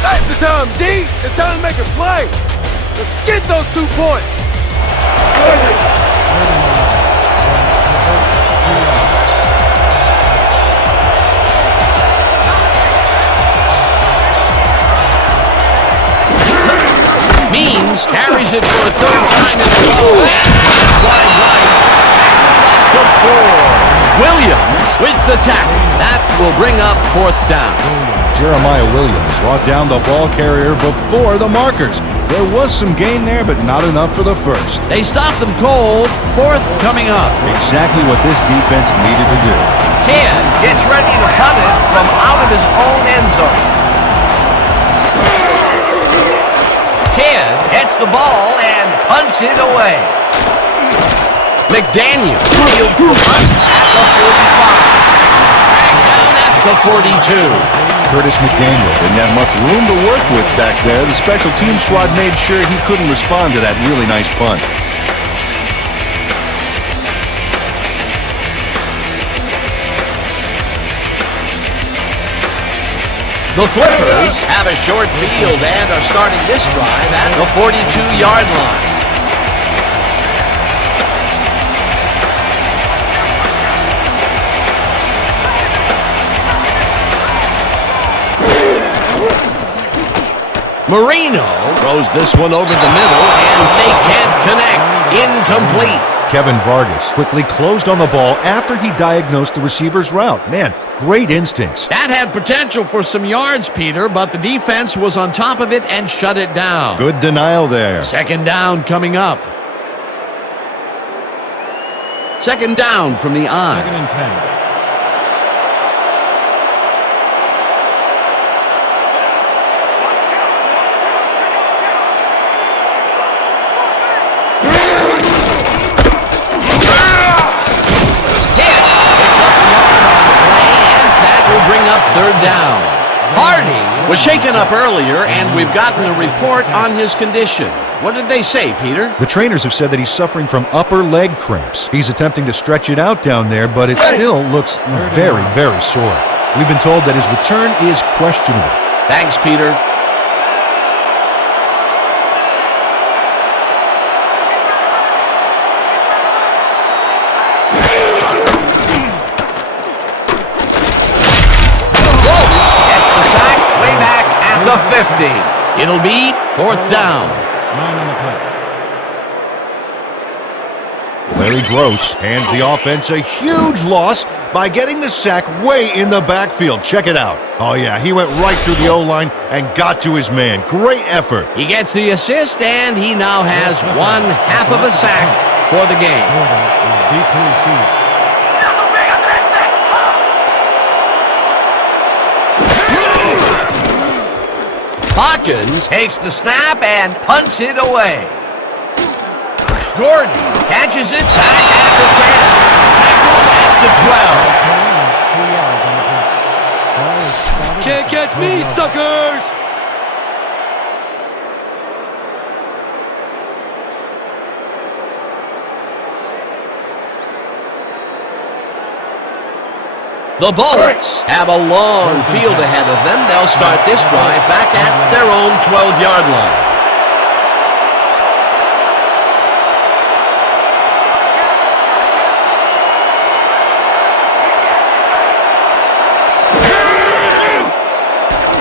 That's the time, D. It's time to make a play. Let's get those 2 points. Means carries it for a 3rd time in a row. And wide right. Back to 4. Williams with the tackle. That will bring up 4th down. Jeremiah Williams brought down the ball carrier before the markers. There was some gain there, but not enough for the first. They stopped them cold. 4th coming up. Exactly what this defense needed to do. Kidd gets ready to punt it from out of his own end zone. Kidd gets the ball and punts it away. McDaniel fields the punt at the 45. Dragged down at the 42. Curtis McDaniel didn't have much room to work with back there. The special team squad made sure he couldn't respond to that really nice punt. The Flippers have a short field and are starting this drive at the 42-yard line. Marino throws this one over the middle, and they can't connect. Incomplete. Kevin Vargas quickly closed on the ball after he diagnosed the receiver's route. Man, great instincts. That had potential for some yards, Peter, but the defense was on top of it and shut it down. Good denial there. 2nd down coming up. 2nd down from the I. 2nd and 10. Bring up 3rd down. Hardy was shaken up earlier, and we've gotten a report on his condition. What did they say, Peter? The trainers have said that he's suffering from upper leg cramps. He's attempting to stretch it out down there, but it still looks very, very sore. We've been told that his return is questionable. Thanks, Peter. The 50. It'll be 4th down. 9 on the play. Larry Gross hands the offense a huge loss by getting the sack way in the backfield. Check it out. Oh, yeah, he went right through the O-line and got to his man. Great effort. He gets the assist, and he now has 1/2 of a sack for the game. Deep to receive. Hawkins takes the snap and punts it away. Gordon catches it back at the 10. Tackled at the 12. 3 yards on the play. Can't catch me, suckers! The Bullets have a long field ahead of them. They'll start this drive back at their own 12-yard line.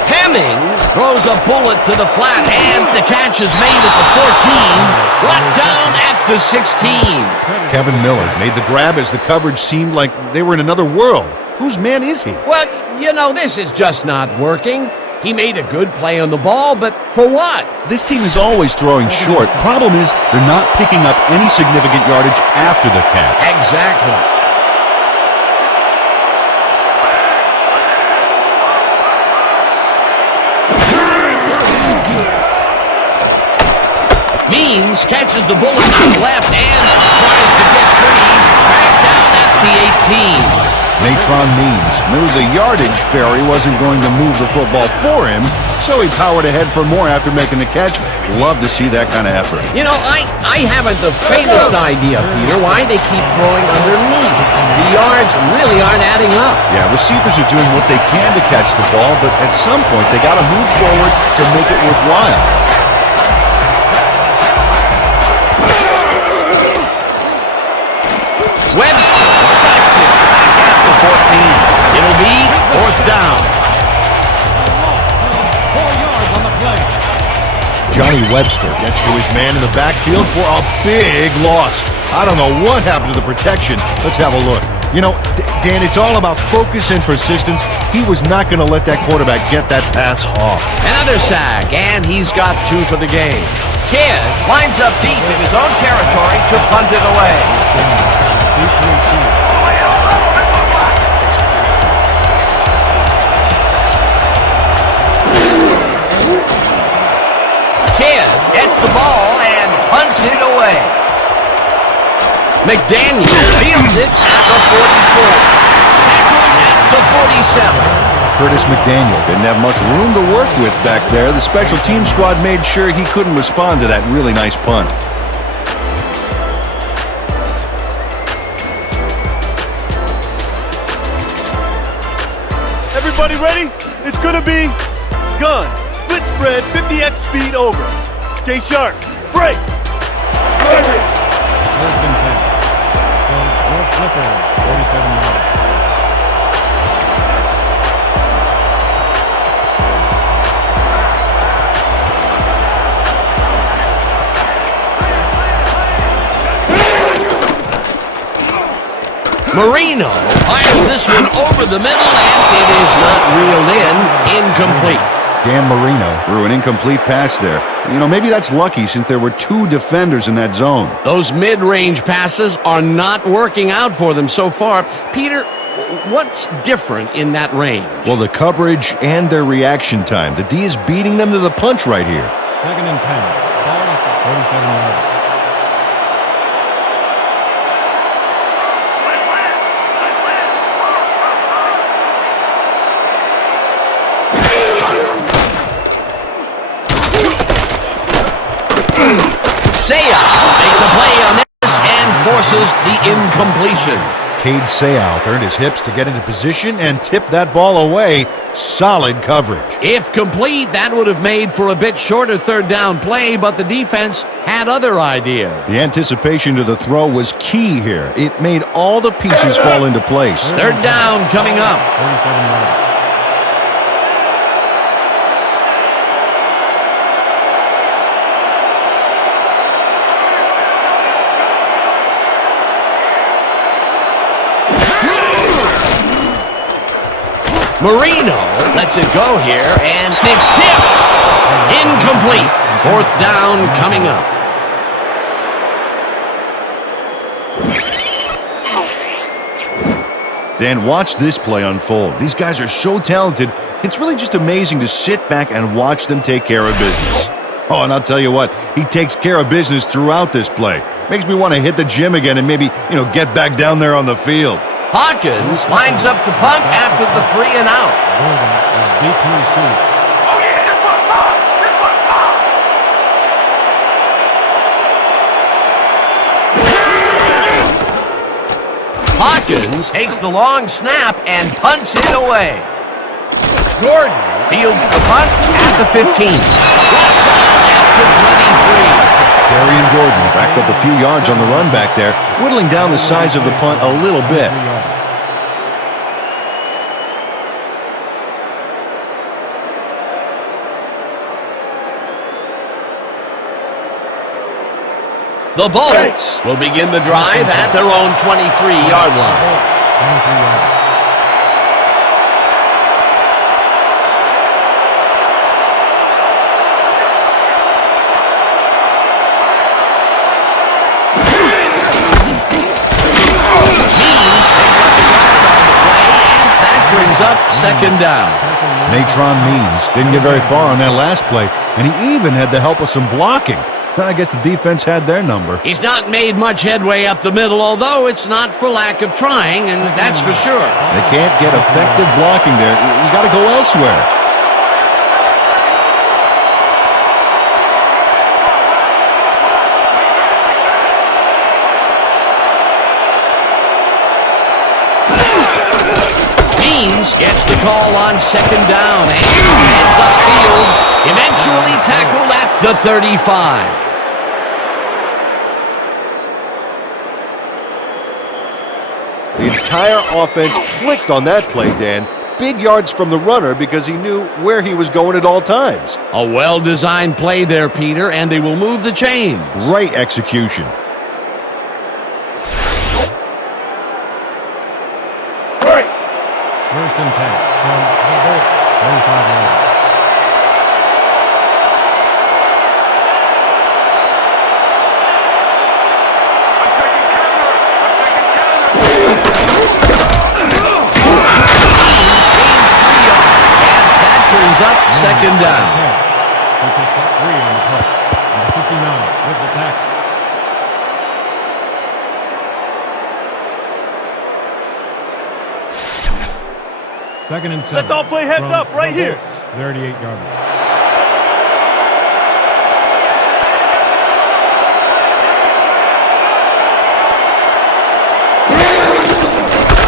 Hemmings throws a bullet to the flat, and the catch is made at the 14, brought down at the 16. Kevin Miller made the grab as the coverage seemed like they were in another world. Whose man is he? Well, you know, this is just not working. He made a good play on the ball, but for what? This team is always throwing short. Problem is, they're not picking up any significant yardage after the catch. Exactly. Means catches the bullet on the left and tries to get free. Back down at the 18. Natron Means knew the yardage fairy wasn't going to move the football for him, so he powered ahead for more after making the catch. Love to see that kind of effort. You know, I haven't the faintest idea, Peter, why they keep throwing underneath. The yards really aren't adding up. Yeah, receivers are doing what they can to catch the ball, but at some point they got to move forward to make it worthwhile. Webster sacks it back at the 14. It'll be fourth down. 4 yards on the play. Johnny Webster gets to his man in the backfield for a big loss. I don't know what happened to the protection. Let's have a look. You know, Dan, it's all about focus and persistence. He was not going to let that quarterback get that pass off. Another sack, and he's got 2 for the game. Kidd lines up deep in his own territory to punt it away. Kidd gets the ball and punts it away. McDaniel fields it at the 44. Tackled at the 47. Curtis McDaniel didn't have much room to work with back there. The special team squad made sure he couldn't respond to that really nice punt. Everybody ready? It's gonna be gun, split spread, 50x speed over. Stay sharp. Break. First and 10. So, Will Flipper, 47 yards. Marino fires this one over the middle, and it is not reeled in. Incomplete. Dan Marino threw an incomplete pass there. You know, maybe that's lucky since there were 2 defenders in that zone. Those mid-range passes are not working out for them so far. Peter, what's different in that range? Well, the coverage and their reaction time. The D is beating them to the punch right here. 2nd and 10. Ball at the 47 yards. Sayah makes a play on this and forces the incompletion. Cade Sayal turned his hips to get into position and tipped that ball away. Solid coverage. If complete, that would have made for a bit shorter third down play, but the defense had other ideas. The anticipation to the throw was key here. It made all the pieces fall into place. Third down coming up. 37 yards. Marino lets it go here, and it's tipped. Incomplete. Fourth down coming up. Dan, watch this play unfold. These guys are so talented, it's really just amazing to sit back and watch them take care of business. Oh, and I'll tell you what, he takes care of business throughout this play. Makes me want to hit the gym again and maybe, get back down there on the field. Hawkins lines up to punt after the 3 and out. Gordon is beat to receive. Hawkins takes the long snap and punts it away. Gordon fields the punt at the 15. Left down at the 23. Darian Gordon backed up a few yards on the run back there, whittling down the size of the punt a little bit. The Bolts will begin the drive at their own 23-yard line. 23 yards. Means picks up the yard on the play, and that brings up second down. Natron Means didn't get very far on that last play, and he even had the help of some blocking. I guess the defense had their number. He's not made much headway up the middle, although it's not for lack of trying, and that's for sure. They can't get effective blocking there. You got to go elsewhere. Means gets the call on second down and heads upfield. Eventually tackled at the 35. The entire offense clicked on that play, Dan. Big yards from the runner because he knew where he was going at all times. A well-designed play there, Peter, and they will move the chains. Great execution. First and 10 from the Bolts, 35 yards. Up second down. He picks up 3 on the play. And 59 with the tackle. Second and 7. Let's all play heads up right here. 38-yard line.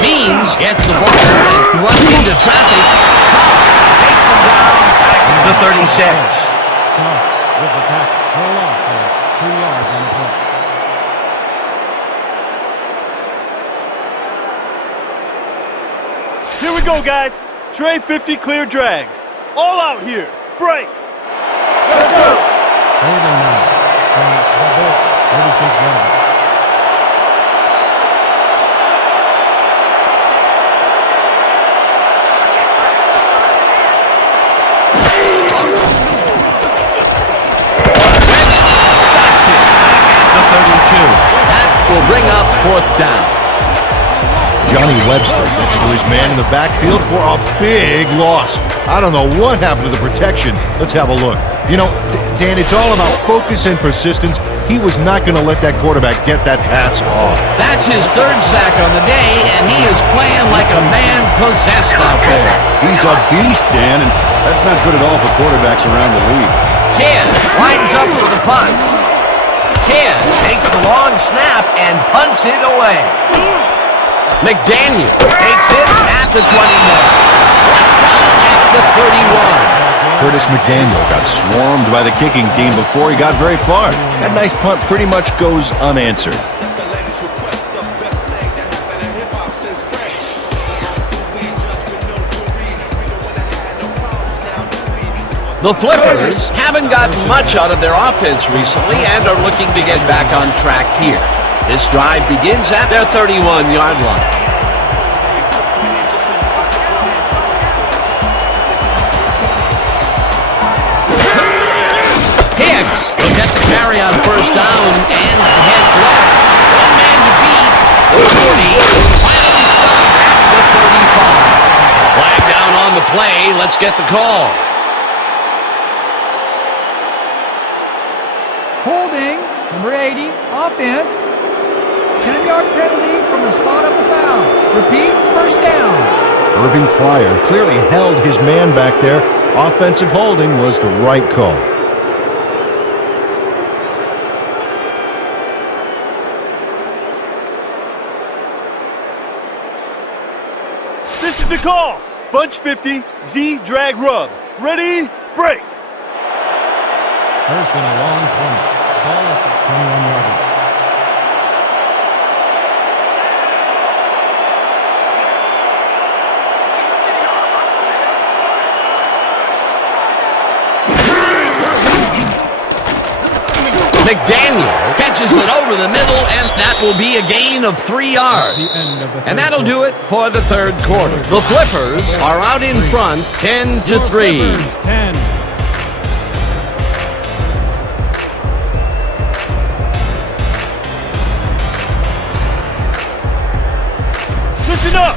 Means gets the ball and runs into traffic. Takes him down back to the 36. Cox with the tackle for a loss of 2 yards on the play. Here we go, guys. Trey 50 clear drags. All out here. Break. Third and 9 from the Bolts, 36 yards. Will bring up fourth down. Johnny Webster next to his man in the backfield for a big loss. I don't know what happened to the protection. Let's have a look. Dan, it's all about focus and persistence. He was not going to let that quarterback get that pass off. That's his third sack on the day, and he is playing like a man possessed out there. He's a beast, Dan, and that's not good at all for quarterbacks around the league. Kidd lines up for the punt. Kidd takes the long snap and punts it away. McDaniel takes it at the 29. Left down at the 31. Curtis McDaniel got swarmed by the kicking team before he got very far. That nice punt pretty much goes unanswered. The Flippers haven't gotten much out of their offense recently and are looking to get back on track here. This drive begins at their 31-yard line. Hicks will get the carry on first down and heads left. One man to beat. The 40 finally stopped at the play. Let's get the call. Holding, number 80, offense. 10-yard penalty from the spot of the foul. Repeat, first down. Irving Fryer clearly held his man back there. Offensive holding was the right call. This is the call. Bunch 50, Z drag rub. Ready, break. First and a long 20. Ball at the 21-yard line. McDaniel catches it over the middle, and that will be a gain of 3 yards. And that'll do it for the third quarter. The Flippers are out in front, 10-3. 10. Listen up.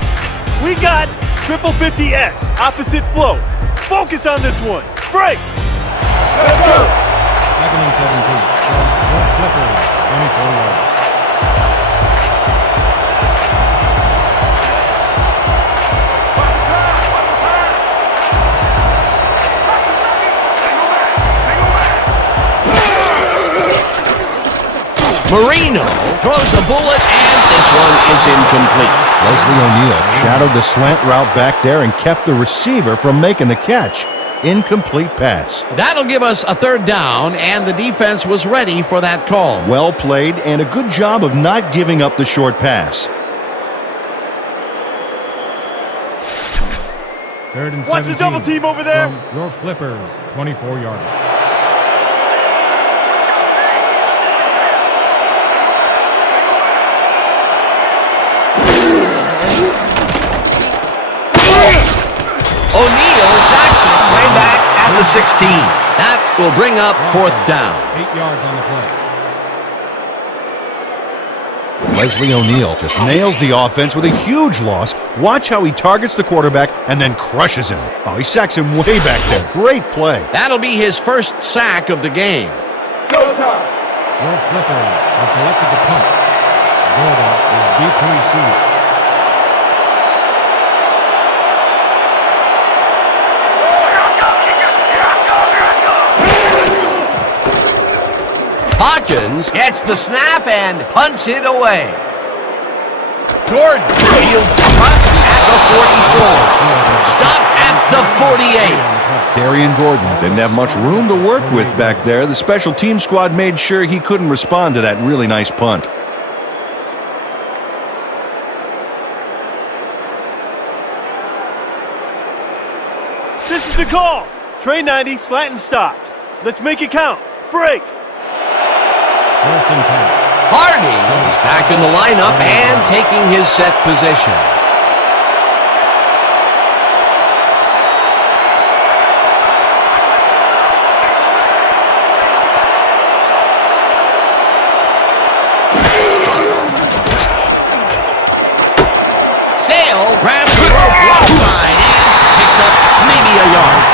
We got triple 50X, opposite flow. Focus on this one. Break. Second and 17. Your Flippers, 24 yards. Marino throws a bullet, and this one is incomplete. Leslie O'Neal shadowed the slant route back there and kept the receiver from making the catch. Incomplete pass. That'll give us a third down, and the defense was ready for that call. Well played and a good job of not giving up the short pass. Third and 17. Watch the double team over there. From your Flippers, 24 yards. O'Neal attacks it way back at the 16. That will bring up fourth down. 8 yards on the play. Leslie O'Neal just nails the offense with a huge loss. Watch how he targets the quarterback and then crushes him. Oh, he sacks him way back there. Great play. That'll be his first sack of the game. Your Flippers have selected the punt. Gordon is deep to receive. Hawkins gets the snap and punts it away. Gordon fields the punt at the 44. Stopped at the 48. Darian Gordon didn't have much room to work with back there. The special team squad made sure he couldn't respond to that really nice punt. This is the call. Trey 90, slant and stops. Let's make it count. Break. First and 10. Hardy is back in the lineup and taking his set position. Sale grabs the rope left side and picks up maybe a yard.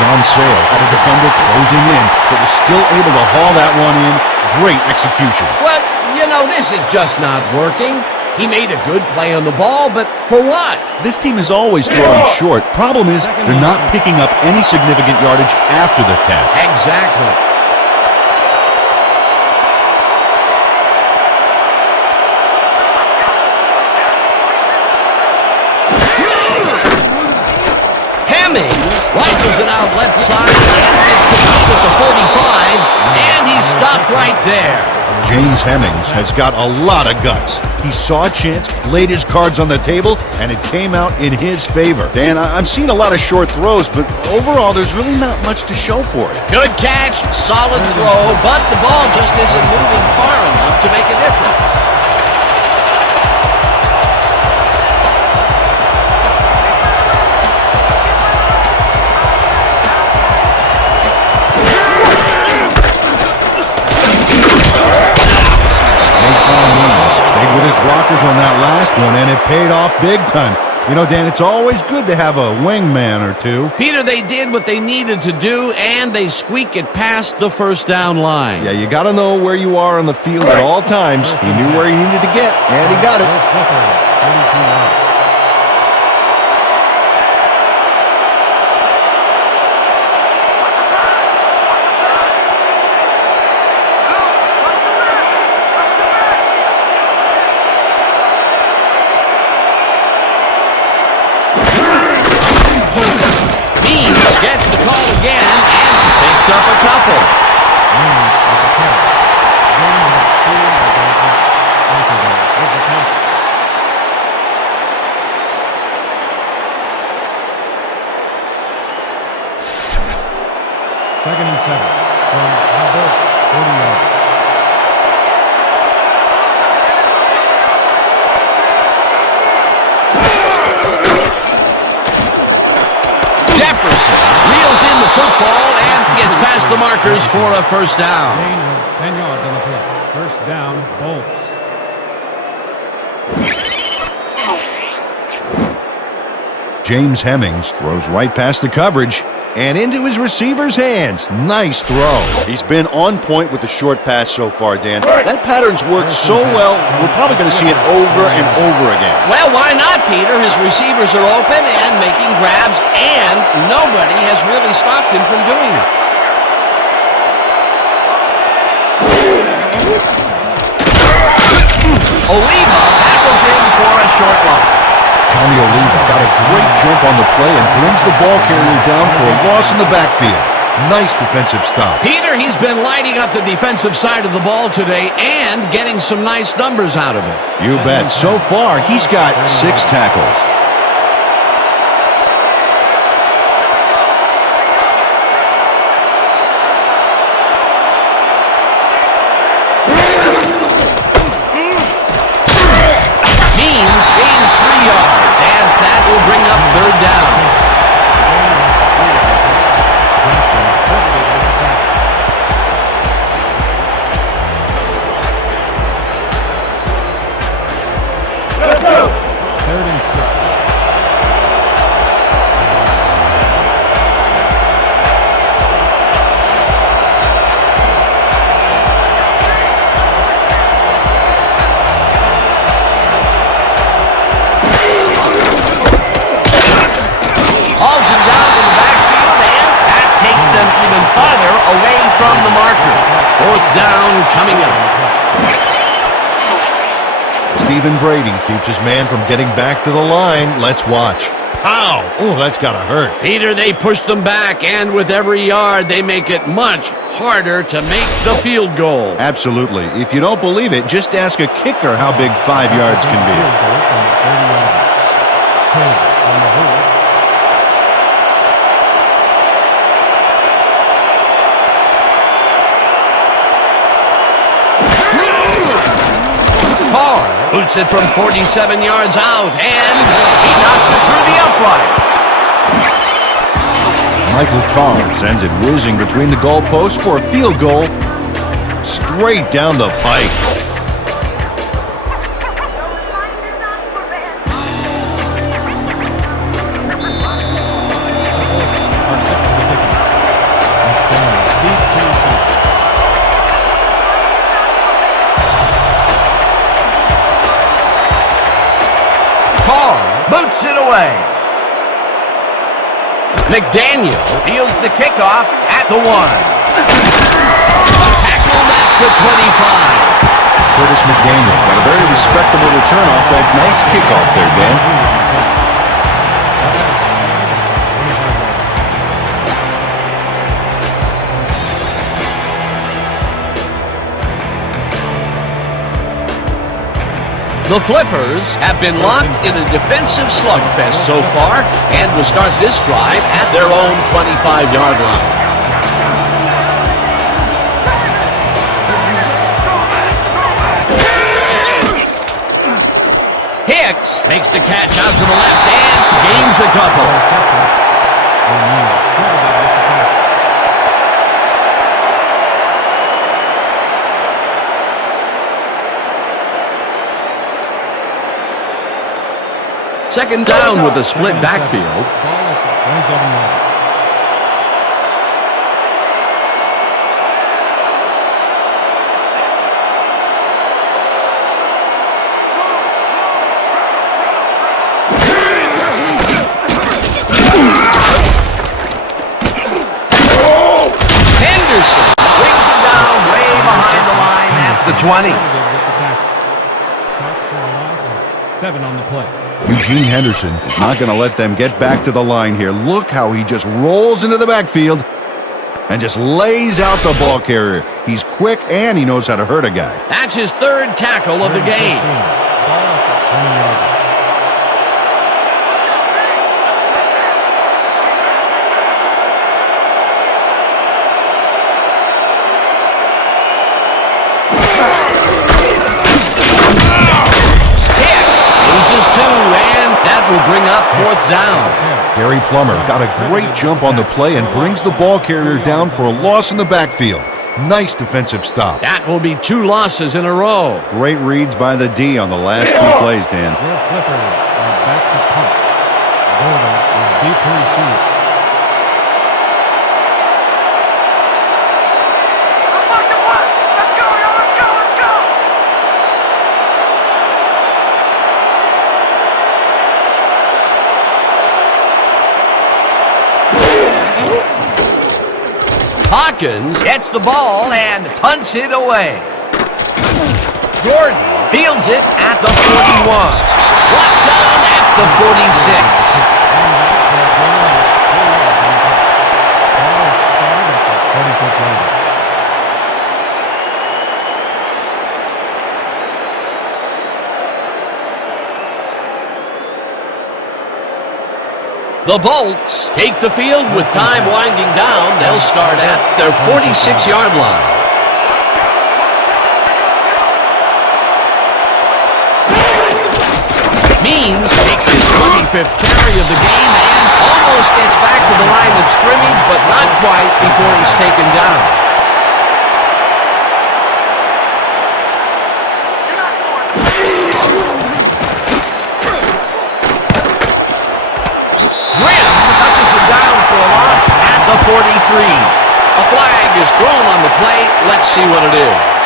John Sale had a defender closing in, but was still able to haul that one in. Great execution. Well, you know, this is just not working. He made a good play on the ball, but for what? This team is always throwing short. Problem is, they're not picking up any significant yardage after the catch. Exactly. Hemmings rifles it out left side and gets complete at the 45, and he's stopped right there. James Hemmings has got a lot of guts. He saw a chance, laid his cards on the table, and it came out in his favor. Dan, I'm seeing a lot of short throws, but overall, there's really not much to show for it. Good catch, solid throw, but the ball just isn't moving far enough to make a difference. Stayed with his blockers on that last one, and it paid off big time. You know, Dan, it's always good to have a wingman or two. Peter, they did what they needed to do, and they squeak it past the first down line. Yeah, you got to know where you are on the field at all times. He knew where he needed to get, and he got it. Flipper, 32 yards. Gets the call again and picks up a couple. Second and 7 from the Bolts, 40 yards. Jefferson reels in the football and gets past the markers for a first down. Gain of 10 yards on the play. First down, Bolts. James Hemmings throws right past the coverage and into his receiver's hands. Nice throw. He's been on point with the short pass so far, Dan. That pattern's worked so well, we're probably going to see it over and over again. Well, why not, Peter? His receivers are open and making grabs, and nobody has really stopped him from doing it. Oliva tackles in for a short loss. Tommy Oliva got a great jump on the play and brings the ball carrier down for a loss in the backfield. Nice defensive stop. Peter, he's been lighting up the defensive side of the ball today and getting some nice numbers out of it. You bet. So far, he's got 6 tackles. Means gains 3 yards, and that will bring up third down. Third and 6. Hauls him down in the backfield, and that takes them even farther away from the marker. Fourth down coming up. Stephen Brady keeps his man from getting back to the line. Let's watch. Ow! Oh, that's gotta hurt. Peter, they push them back, and with every yard, they make it much harder to make the field goal. Absolutely. If you don't believe it, just ask a kicker how big 5 yards can be. Field goal from 30 yards. Taylor on the hold. Carr boots it from 47 yards out, and he knocks it through the uprights. Michael Carr sends it whizzing between the goalposts for a field goal straight down the pike. Carr boots it away. McDaniel fields the kickoff at the 1. Tackled at the 25. Curtis McDaniel got a very respectable return off that nice kickoff there, Dan. The Flippers have been locked in a defensive slugfest so far and will start this drive at their own 25-yard line. Hicks makes the catch out to the left and gains a couple. Second down with a split backfield. Ball at the 27-yard. Henderson brings him down way behind the line at the 20. 7 on the play. Eugene Henderson is not going to let them get back to the line here. Look how he just rolls into the backfield and just lays out the ball carrier. He's quick and he knows how to hurt a guy. That's his third tackle of the game. Ball at the 20-yard line. Will bring up fourth down. Gary Plummer got a great jump on the play and brings the ball carrier down for a loss in the backfield. Nice defensive stop. That will be 2 losses in a row. Great reads by the D on the last 2 plays, Dan. Will Flipper back to punt. Gordon is deep to receive. Hawkins gets the ball and punts it away. Gordon fields it at the 41. Brought down at the 46. The Bolts take the field with time winding down. They'll start at their 46-yard line. Means takes his 25th carry of the game and almost gets back to the line of scrimmage, but not quite before he's taken down. The 43. A flag is thrown on the play. Let's see what it is.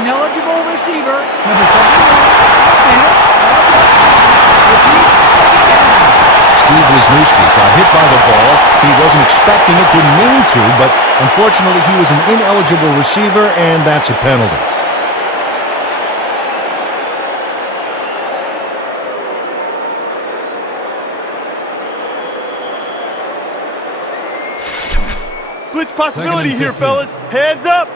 Ineligible receiver, number 71, Steve Wisniewski got hit by the ball. He wasn't expecting it, didn't mean to, but unfortunately he was an ineligible receiver, and that's a penalty. Blitz possibility here, fellas. Heads up.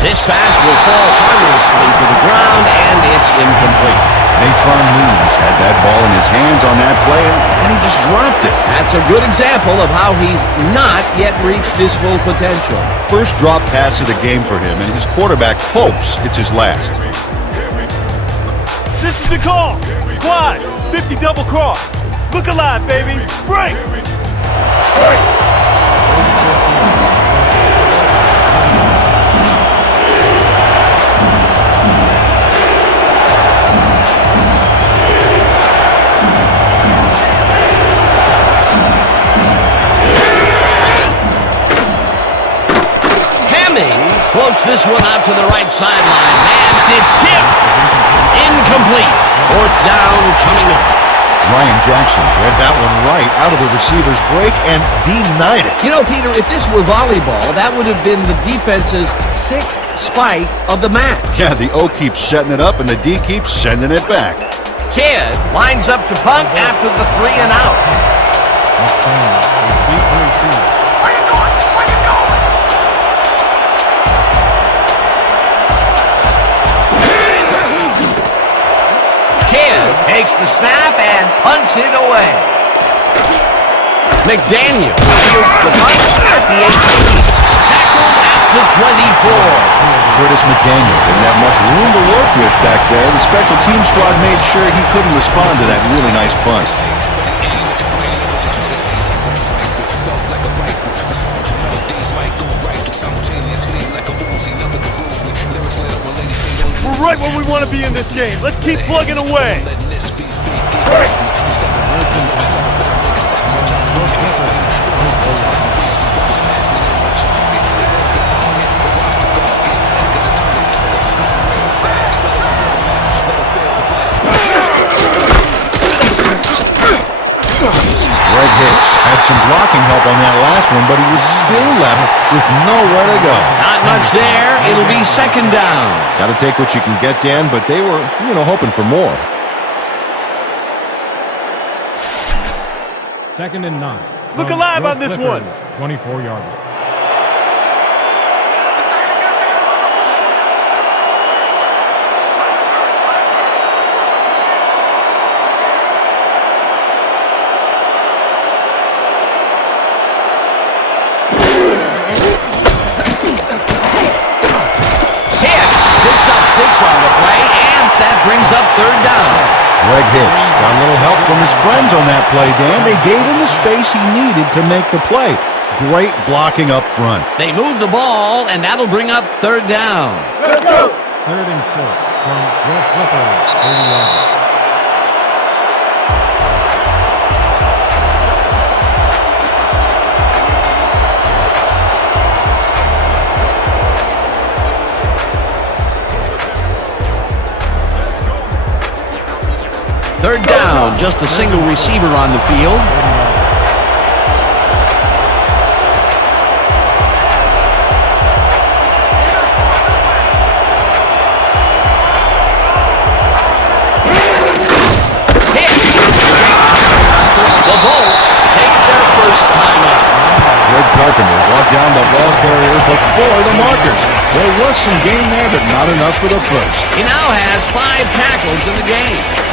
This pass will fall harmlessly to the ground, and it's incomplete. Natron Williams had that ball in his hands on that play, and he just dropped it. That's a good example of how he's not yet reached his full potential. First drop pass of the game for him, and his quarterback hopes it's his last. This is the call. Quads, 50 double cross. Look alive, baby. Break. Floats this one out to the right sideline, and it's tipped. Incomplete. Fourth down coming up. Ryan Jackson read that one right out of the receiver's break and denied it. You know, Peter, if this were volleyball, that would have been the defense's 6th spike of the match. Yeah, the O keeps setting it up, and the D keeps sending it back. Kidd lines up to punt after the 3 and out. Takes the snap and punts it away. McDaniel fields the punt at the 18. Tackled at the 24. Curtis McDaniel didn't have much room to work with back there. The special team squad made sure he couldn't respond to that really nice punt. We're right where we want to be in this game. Let's keep plugging away. Greg Hicks had some blocking help on that last one, but he was still left with nowhere to go. Not much there. It'll be second down. Got to take what you can get, Dan, but they were, hoping for more. 2nd and 9. Look alive on this one. 24-yard line. On the play, and that brings up third down. Greg Hicks got a little help from his friends on that play, Dan. They gave him the space he needed to make the play. Great blocking up front. They move the ball, and that'll bring up third down. 3rd and 4 from Will Flipper, 30-yard line. Third down, just a single receiver on the field. The Bolts take their first time up. Greg Carpenter walked down the ball carrier before the markers. There was some gain there, but not enough for the first. He now has 5 tackles in the game.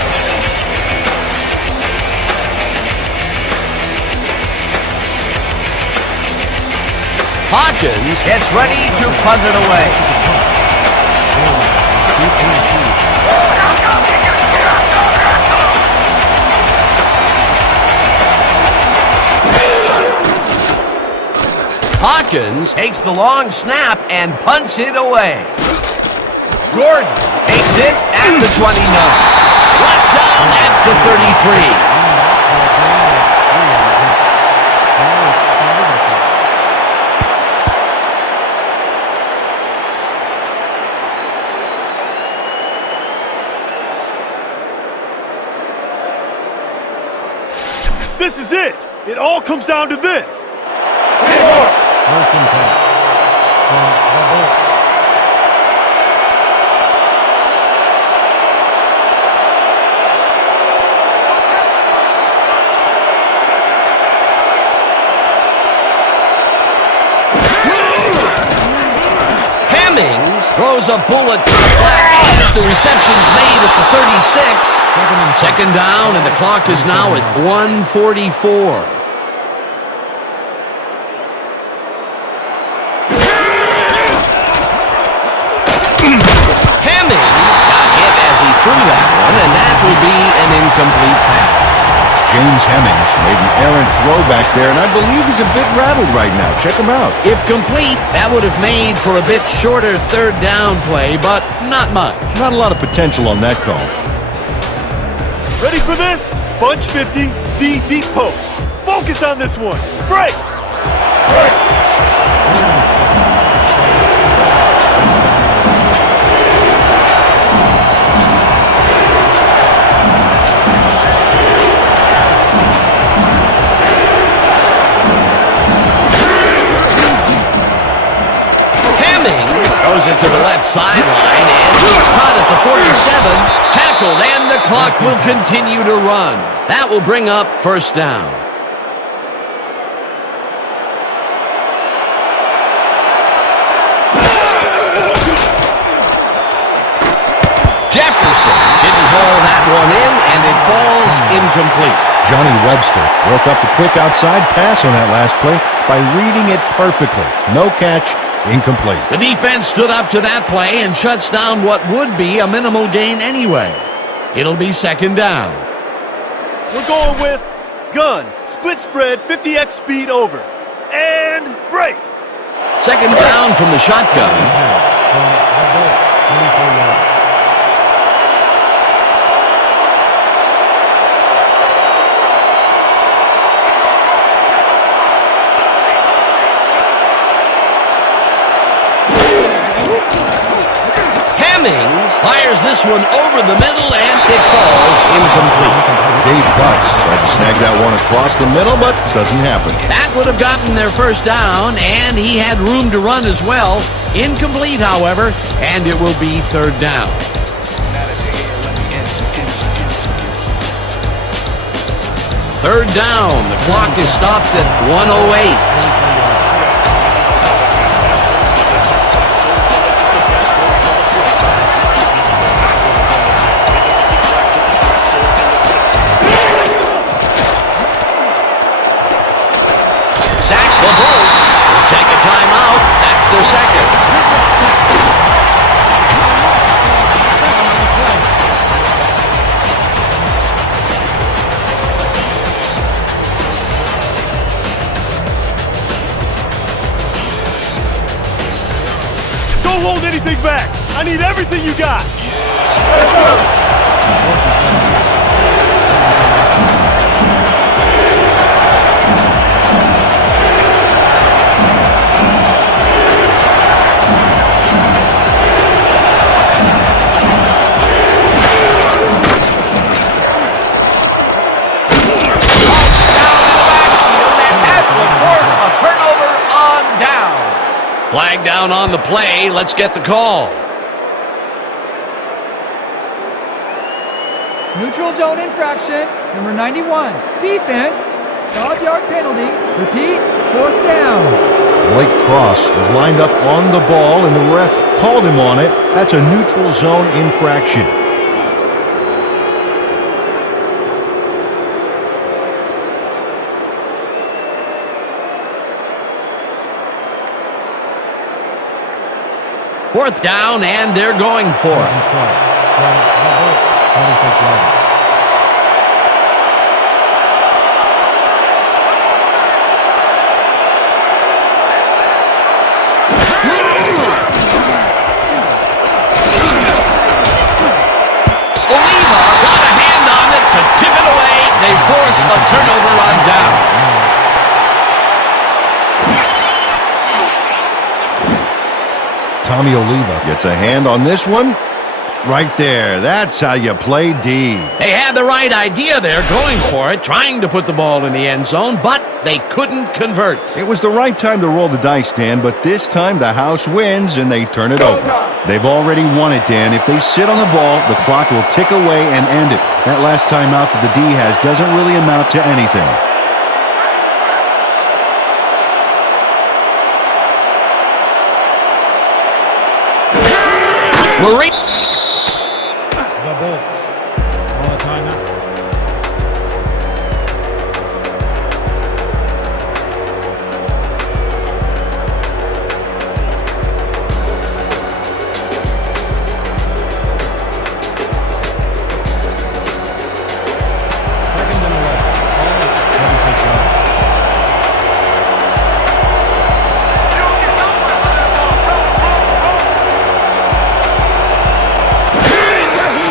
Hawkins gets ready to punt it away. Hawkins takes the long snap and punts it away. Gordon takes it at the 29. Brought down at the 33. This is it. It all comes down to this. 1st and 10 from the Bolts. Throws a bullet to the flat. The reception's made at the 36. Second down, and the clock is now at 1:44. Hemming got hit as he threw that one, and that will be an incomplete pass. James Hemmings made an errant throw back there, and I believe he's a bit rattled right now. Check him out. If complete, that would have made for a bit shorter third down play, but not much. Not a lot of potential on that call. Ready for this? Bunch 50, Z deep post. Focus on this one. Break! Throws it to the left sideline, and he's caught at the 47. Tackled, and the clock will continue to run. That will bring up first down. Jefferson didn't haul that one in, and it falls incomplete. Johnny Webster broke up the quick outside pass on that last play by reading it perfectly. No catch, Incomplete. The defense stood up to that play and shuts down what would be a minimal gain anyway. It'll be second down. We're going with gun, split spread, 50x speed over. And break. Second down from the shotgun. From the Bolts, 24 yards. Fires this one over the middle, and it falls incomplete. Dave Butts tried to snag that one across the middle, but doesn't happen. That would have gotten their first down, and he had room to run as well. Incomplete, however, and it will be third down. Third down. The clock is stopped at 1:08. The Bolts will take a timeout. That's their second. Don't hold anything back. I need everything you got. Flag down on the play. Let's get the call. Neutral zone infraction, number 91. Defense, 5-yard penalty. Repeat, fourth down. Blake Cross was lined up on the ball, and the ref called him on it. That's a neutral zone infraction. Fourth down, and they're going for it. From the Bolts, 26 yards. Oliva got a hand on it to tip it away. They force a turnover on down. Tommy Oliva gets a hand on this one. Right there. That's how you play D. They had the right idea there, going for it, trying to put the ball in the end zone, but they couldn't convert. It was the right time to roll the dice, Dan, but this time the house wins and they turn it over. They've already won it, Dan. If they sit on the ball, the clock will tick away and end it. That last timeout that the D has doesn't really amount to anything. Marie. The Bolts on a timeout. Second and 11. 26 yards.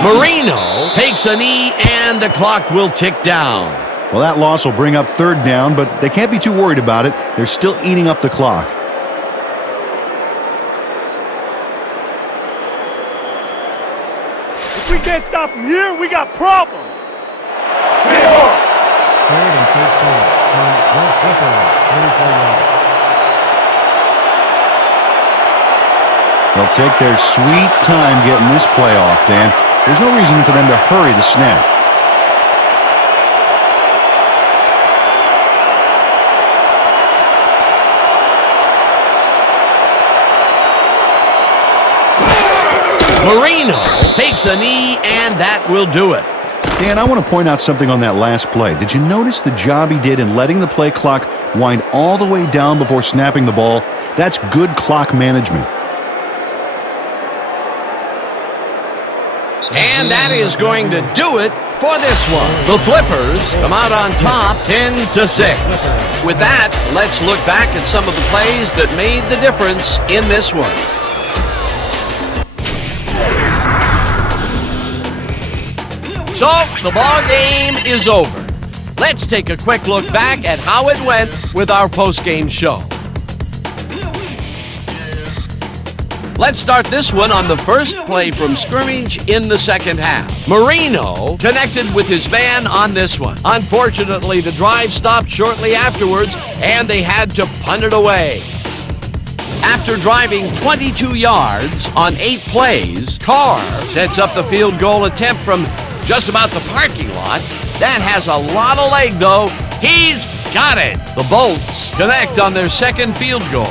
Marino takes a knee, and the clock will tick down. Well, that loss will bring up third down, but they can't be too worried about it. They're still eating up the clock. If we can't stop them here, we got problems. Third and 13. From the Flipper, 34 yards. They'll take their sweet time getting this play off, Dan. There's no reason for them to hurry the snap. Marino takes a knee, and that will do it. Dan, I want to point out something on that last play. Did you notice the job he did in letting the play clock wind all the way down before snapping the ball? That's good clock management. And that is going to do it for this one. The Flippers come out on top 10-6. With that, let's look back at some of the plays that made the difference in this one. So, the ball game is over. Let's take a quick look back at how it went with our post-game show. Let's start this one on the first play from scrimmage in the second half. Marino connected with his man on this one. Unfortunately, the drive stopped shortly afterwards, and they had to punt it away. After driving 22 yards on 8 plays, Carr sets up the field goal attempt from just about the parking lot. That has a lot of leg, though. He's got it. The Bolts connect on their second field goal.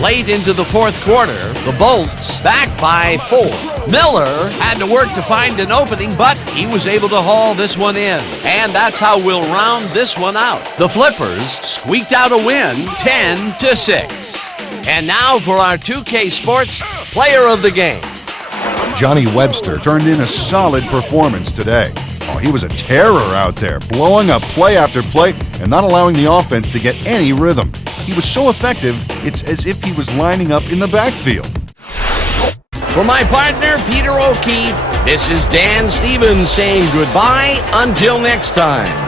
Late into the fourth quarter, the Bolts back by 4. Miller had to work to find an opening, but he was able to haul this one in. And that's how we'll round this one out. The Flippers squeaked out a win, 10-6. And now for our 2K Sports Player of the Game. Johnny Webster turned in a solid performance today. Oh, he was a terror out there, blowing up play after play and not allowing the offense to get any rhythm. He was so effective, it's as if he was lining up in the backfield. For my partner, Peter O'Keefe, this is Dan Stevens saying goodbye until next time.